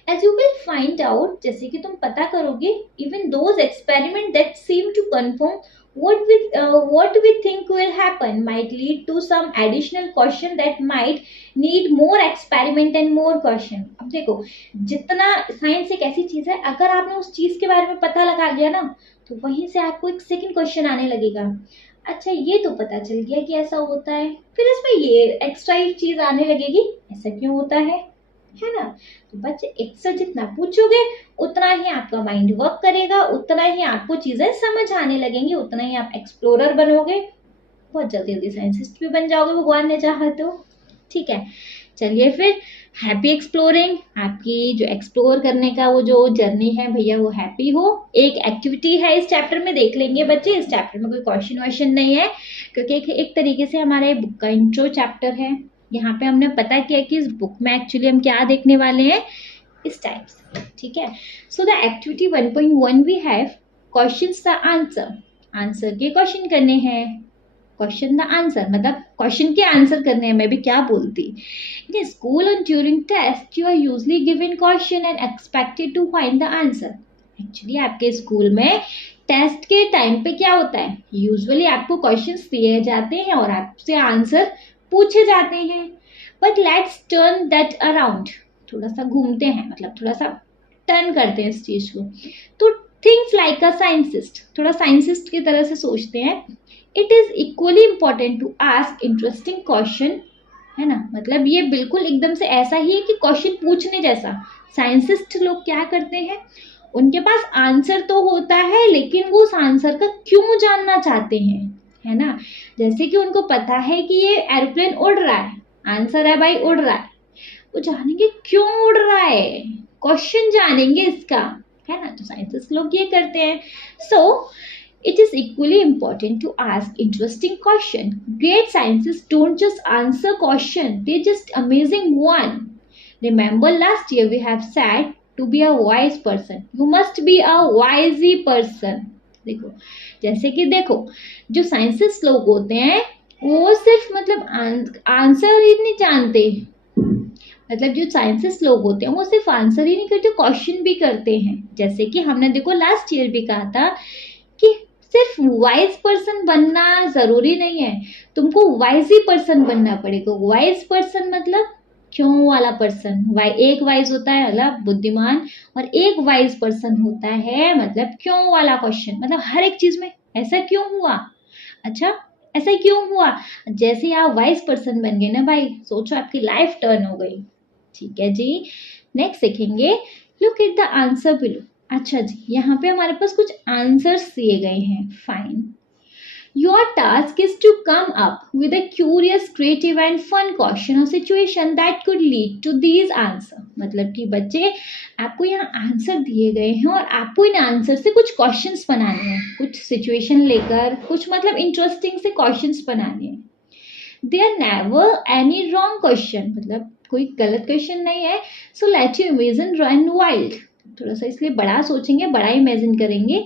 As you will find out, जैसे कि तुम पता करोगे, even those experiment that seem to confirm what we think will happen might lead to some additional question that might need more experiment and more question. अब देखो, जितना science एक ऐसी चीज है, अगर आपने उस चीज के बारे में पता लगा लिया ना, तो वहीं से आपको एक सेकंड क्वेश्चन आने लगेगा। अच्छा, ये तो पता चल गया कि ऐसा होता है, फिर इसमें ये एक्स्ट्रा एक चीज आने लगेगी, ऐसा क्यों होता है ना। तो बच्चे एक्स्ट्रा जितना पूछोगे उतना ही आपका माइंड वर्क करेगा, उतना ही आपको चीजें समझ आने लगेंगी, उतना ही आप एक्सप्लोरर बनोगे, बहुत जल्दी जल्दी साइंटिस्ट भी बन जाओगे भगवान ने चाहा तो। ठीक है, चलिए फिर हैप्पी एक्सप्लोरिंग। आपकी जो एक्सप्लोर करने का वो जो जर्नी है भैया वो हैप्पी हो। एक एक्टिविटी है इस चैप्टर में, देख लेंगे बच्चे। इस चैप्टर में कोई क्वेश्चन वोश्चन नहीं है, क्योंकि एक तरीके से हमारा बुक का इंट्रो चैप्टर है। यहाँ पे हमने पता किया कि इस बुक में एक्चुअली हम क्या देखने वाले हैं, इस टाइप से। ठीक है, so the activity 1.1 we have questions the answer. Answer के क्वेश्चन करने हैं, क्वेश्चन द आंसर मतलब क्वेश्चन के आंसर करने हैं। मैं भी क्या बोलती। In school and during test you are usually given question and expected to find the answer. Actually आपके स्कूल में टेस्ट के टाइम पे क्या होता है, यूजुअली आपको क्वेश्चंस दिए जाते हैं और आपसे आंसर पूछे जाते हैं। But let's turn that around, थोड़ा सा घूमते हैं, मतलब थोड़ा सा टर्न करते हैं इस चीज को। तो थिंक्स लाइक अ साइंटिस्ट, थोड़ा साइंटिस्ट की तरह से सोचते हैं। It is equally important to ask interesting question, है ना। मतलब ये बिल्कुल एकदम से ऐसा ही है कि क्वेश्चन पूछने जैसा। साइंटिस्ट लोग क्या करते हैं, उनके पास आंसर तो होता है, लेकिन वो उस आंसर का क्यों जानना चाहते हैं, है ना। जैसे कि उनको पता है कि ये एरोप्लेन उड़ रहा है, आंसर है भाई उड़ रहा है, वो जानेंगे क्यों उड़ रहा है, क्वेश्चन जानेंगे इसका, है ना। तो साइंटिस्ट लोग ये करते हैं। सो it is equally important to ask interesting question. Great scientists don't just answer question, they just amazing one. Remember last year we have said to be a wise person. You must be a wisey person. देखो, जैसे कि देखो, जो scientist लोग होते हैं वो सिर्फ मतलब आंसर ही नहीं जानते। मतलब जो साइंटिस्ट लोग होते हैं वो सिर्फ आंसर ही नहीं करते, क्वेश्चन भी करते हैं। जैसे कि हमने देखो लास्ट ईयर भी कहा था कि सिर्फ वाइज पर्सन बनना जरूरी नहीं है, तुमको वाइजी पर्सन बनना पड़ेगा। वाइज पर्सन मतलब क्यों वाला पर्सन। एक वाइज होता है मतलब बुद्धिमान, और एक वाइज पर्सन होता है मतलब क्यों वाला क्वेश्चन। मतलब हर एक चीज में ऐसा क्यों हुआ, अच्छा ऐसा क्यों हुआ। जैसे आप वाइज पर्सन बन गए ना भाई, सोचो आपकी लाइफ टर्न हो गई। ठीक है जी, नेक्स्ट सीखेंगे look at the answer below. अच्छा जी, यहाँ पे हमारे पास कुछ आंसर्स दिए गए हैं। Fine, your task is to come up with a curious, creative and fun question और situation that could lead to these answer. मतलब कि बच्चे आपको यहाँ आंसर दिए गए हैं और आपको इन आंसर से कुछ क्वेश्चंस बनाने हैं, कुछ सिचुएशन लेकर कुछ मतलब इंटरेस्टिंग से क्वेश्चंस बनाने हैं। There never any wrong question, मतलब कोई गलत क्वेश्चन नहीं है। So let you imagine run wild, थोड़ा सा इसलिए बड़ा सोचेंगे, बड़ा इमेजिन करेंगे।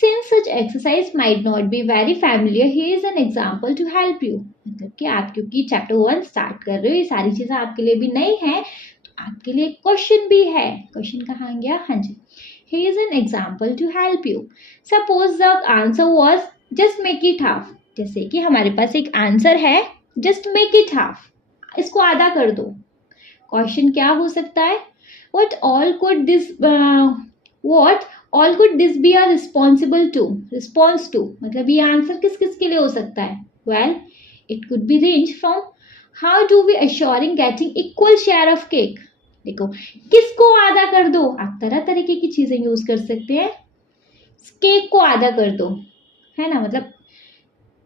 Since such exercise might not be very familiar, here is an example to help you. मतलब कि आप क्योंकि चैप्टर 1 स्टार्ट कर रहे हो, ये सारी चीजें आपके लिए भी नई है, तो आपके लिए क्वेश्चन भी है। क्वेश्चन कहाँ गया, हाँ जी। Here is an example to help you. Suppose the answer was just make it half. जैसे कि हमारे पास एक आंसर है just make it half, इसको आधा कर दो। क्वेश्चन क्या हो सकता है, what all could this be a response to, मतलब ये आंसर किस किस के लिए हो सकता है। well it could be range from how do we assuring getting equal share of cake। देखो, किसको आधा कर दो, आप तरह तरीके की चीजें यूज कर सकते हैं। केक को आधा कर दो, है ना, मतलब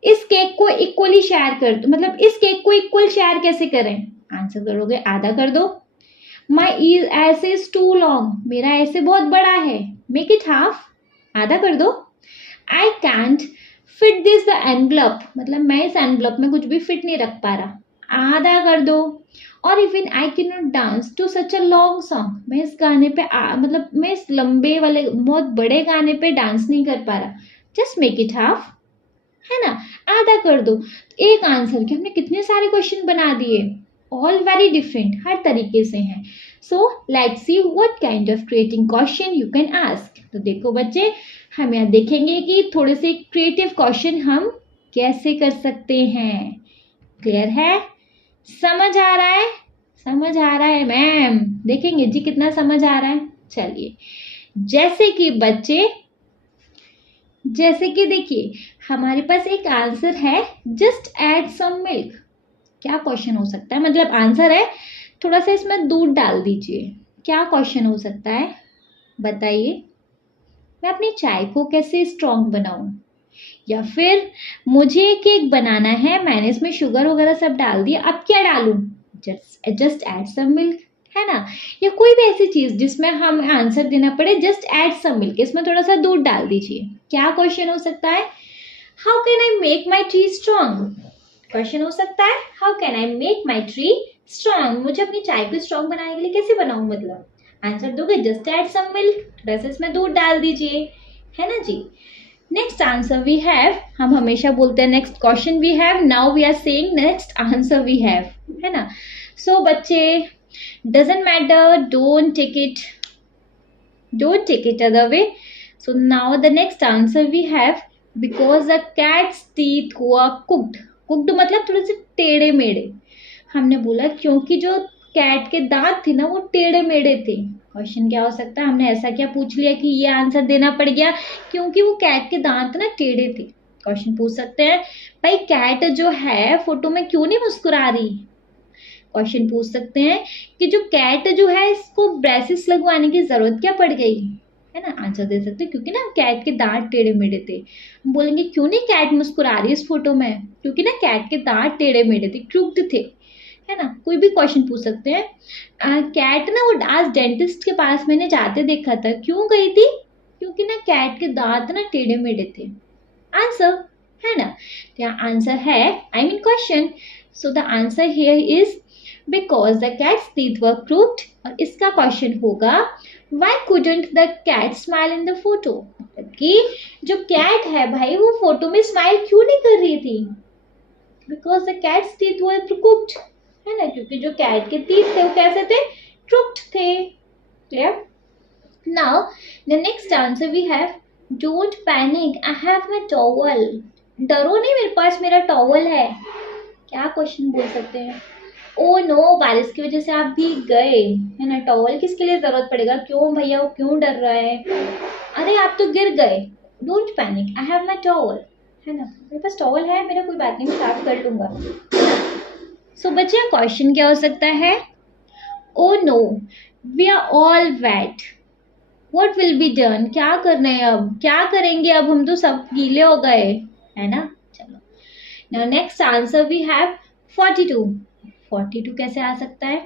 इस केक को इक्वली शेयर कर दो, मतलब इस केक को इक्वल शेयर कैसे करें, आंसर करोगे आधा कर दो। My ऐसे इज टू लॉन्ग, मेरा ऐसे बहुत बड़ा है, मेक इट हाफ, आधा कर दो। I can't fit this the envelope, मतलब मैं इस एनवलप में कुछ भी फिट नहीं रख पा रहा, आधा कर दो। और even I cannot dance to such a long song, मैं इस गाने पे मतलब मैं इस लंबे वाले बहुत बड़े गाने पे डांस नहीं कर पा रहा, जस्ट मेक इट हाफ, है ना, आधा कर दो। एक आंसर के हमने कितने सारे क्वेश्चन बना दिए, ऑल वेरी डिफरेंट, हर तरीके से हैं। So let's see what kind of creating question you can ask. तो देखो बच्चे, हम यहाँ देखेंगे कि थोड़े से क्रिएटिव क्वेश्चन हम कैसे कर सकते हैं। क्लियर है? समझ आ रहा है? समझ आ रहा है मैम? देखेंगे जी कितना समझ आ रहा है। चलिए, जैसे कि बच्चे, जैसे कि देखिए हमारे पास एक आंसर है, जस्ट ऐड सम मिल्क। क्या क्वेश्चन हो सकता है? मतलब आंसर है, थोड़ा सा इसमें दूध डाल दीजिए। क्या क्वेश्चन हो सकता है बताइए? मैं अपनी चाय को कैसे स्ट्रॉन्ग बनाऊं? या फिर मुझे केक बनाना है, मैंने इसमें शुगर वगैरह सब डाल दिया, अब क्या डालूं? जस्ट ऐड सम मिल्क, है ना? या कोई भी ऐसी चीज जिसमें हम आंसर देना पड़े, जस्ट ऐड सम मिल्क, इसमें थोड़ा सा दूध डाल दीजिए। क्या क्वेश्चन हो सकता है? How can I make my tree strong? Question हो सकता है, how can I make my tree strong? मुझे अपनी चाय को स्ट्रॉन्ग बनाने के लिए कैसे बनाऊं? मतलब आंसर दोगे जस्ट ऐड सम मिल्क, थोड़ा सा इसमें दूध डाल दीजिए, है ना जी? नेक्स्ट आंसर वी हैव, हम हमेशा बोलते हैं next question we have, now we are saying next answer we have, है ना? सो बच्चे, doesn't matter, don't take it other way. So now the next answer we have, because the cat's teeth were cooked मतलब थोड़े से टेढ़े मेढ़े। हमने बोला क्योंकि जो कैट के दांत थे ना वो टेढ़े मेढ़े थे। क्वेश्चन क्या हो सकता है? हमने ऐसा क्या पूछ लिया कि ये आंसर देना पड़ गया क्योंकि वो कैट के दांत ना टेढ़े थे। क्वेश्चन पूछ सकते हैं, भाई कैट जो है फोटो में क्यों नहीं मुस्कुरा रही? क्वेश्चन पूछ सकते हैं कि जो कैट जो है इसको ब्रेसेस लगवाने की जरूरत क्या पड़ गई, है ना? आंसर दे सकते हैं क्योंकि ना कैट के दांत टेढ़े मेढ़े थे। हम बोलेंगे क्यों नहीं कैट मुस्कुरा रही इस फोटो में? क्योंकि ना कैट के दांत टेढ़े मेढ़े थे, क्रूक्ड थे, है ना? कोई भी क्वेश्चन पूछ सकते हैं। कैट ना वो आज डेंटिस्ट के पास मैंने जाते देखा था, क्यों गई थी? क्योंकि ना कैट के दांत ना टेढ़े मेढ़े थे। आंसर, है ना? यहाँ आंसर है, I mean question. So the answer here is because the cat's teeth were crooked. और इसका क्वेश्चन होगा, why couldn't the cat smile in the photo? मतलब कि जो कैट है भाई वो फोटो में स्माइल क्यों नहीं कर रही थी? Because the cat's teeth were crooked, है ना? क्योंकि जो कैट के टीथ थे वो कैसे थे? क्रूक्ड थे। Clear? Now the next answer we have, don't panic, I have my towel. डरो नहीं, मेरे पास मेरा टॉवल है। क्या क्वेश्चन बोल सकते हैं? ओ नो, बारिश की वजह से आप भीग गए, है ना? टॉवल किसके लिए जरूरत पड़ेगा? क्यों भैया, वो क्यों डर रहा है? अरे आप तो गिर गए। Don't panic, I have my towel, है ना? मेरे पास टॉवल है, मेरा कोई बात नहीं, मैं साफ कर लूंगा। सो बच्चे क्वेश्चन क्या हो सकता है? Oh no, we are all wet, what will be done? क्या करना है अब? क्या करेंगे अब? हम तो सब गीले हो गए, है ना? चलो, now next answer we have 42। 42 कैसे आ सकता है?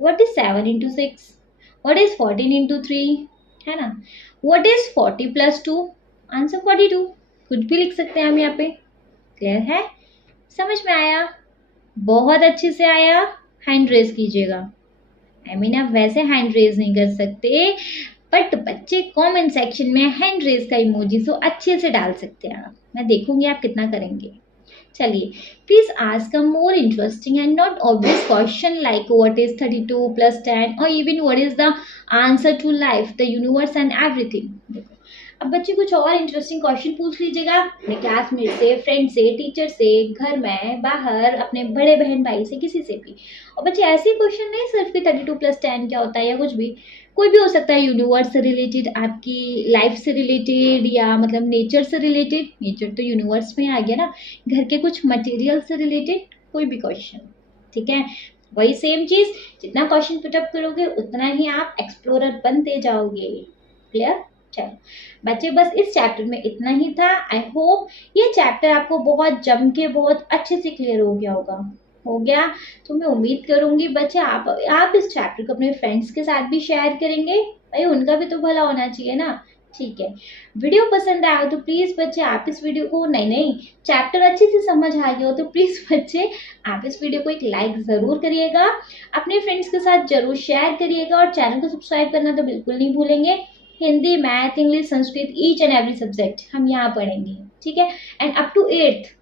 What is 7 into 6? What is 14 into 3? है ना? What is 40 plus 2? आंसर 42। कुछ भी लिख सकते हैं हम यहाँ पे। क्लियर है? समझ में आया? बहुत अच्छे से आया? हैंड रेज कीजिएगा। आई मीन आप वैसे हैंड रेज नहीं कर सकते, बट बच्चे कमेंट सेक्शन में हैंड रेज का इमोजी सो अच्छे से डाल सकते हैं आप। मैं देखूंगी आप कितना करेंगे। चलिए, please ask a more interesting and not obvious question like what is 32 plus 10 और even what is the answer to life, the universe and everything. देखो, अब बच्चे कुछ और इंटरेस्टिंग क्वेश्चन पूछ लीजिएगा अपने क्लासमेट से, फ्रेंड से, टीचर से, घर में, बाहर, अपने बड़े बहन भाई से, किसी से भी। और बच्चे ऐसे क्वेश्चन नहीं सिर्फ कि 32 प्लस 10 क्या होता है या कुछ भी, कोई भी हो सकता है, यूनिवर्स से रिलेटेड, आपकी लाइफ से रिलेटेड, या मतलब नेचर से रिलेटेड। नेचर तो यूनिवर्स में आ गया ना। घर के कुछ मटेरियल से रिलेटेड कोई भी क्वेश्चन, ठीक है? वही सेम चीज, जितना क्वेश्चन पुटअप करोगे उतना ही आप एक्सप्लोरर बनते जाओगे। क्लियर? चलो बच्चे, बस इस चैप्टर में इतना ही था। आई होप ये चैप्टर आपको बहुत जम के बहुत अच्छे से क्लियर हो गया होगा। हो गया तो मैं उम्मीद करूंगी बच्चे आप इस चैप्टर को अपने फ्रेंड्स के साथ भी शेयर करेंगे, भाई उनका भी तो भला होना चाहिए ना। ठीक है, वीडियो पसंद आया तो प्लीज बच्चे आप इस वीडियो को, नहीं चैप्टर अच्छे से समझ आ गया हो तो प्लीज बच्चे आप इस वीडियो को एक लाइक जरूर करिएगा, अपने फ्रेंड्स के साथ जरूर शेयर करिएगा और चैनल को सब्सक्राइब करना तो बिल्कुल नहीं भूलेंगे। Hindi, math, English, Sanskrit, each and every subject हम यहाँ पढ़ेंगे, ठीक है? And up to 8th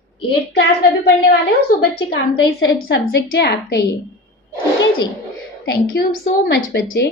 class में भी पढ़ने वाले हो, सो बच्चे काम का ही सब्जेक्ट है आपका ये, ठीक है जी? थैंक यू सो मच बच्चे।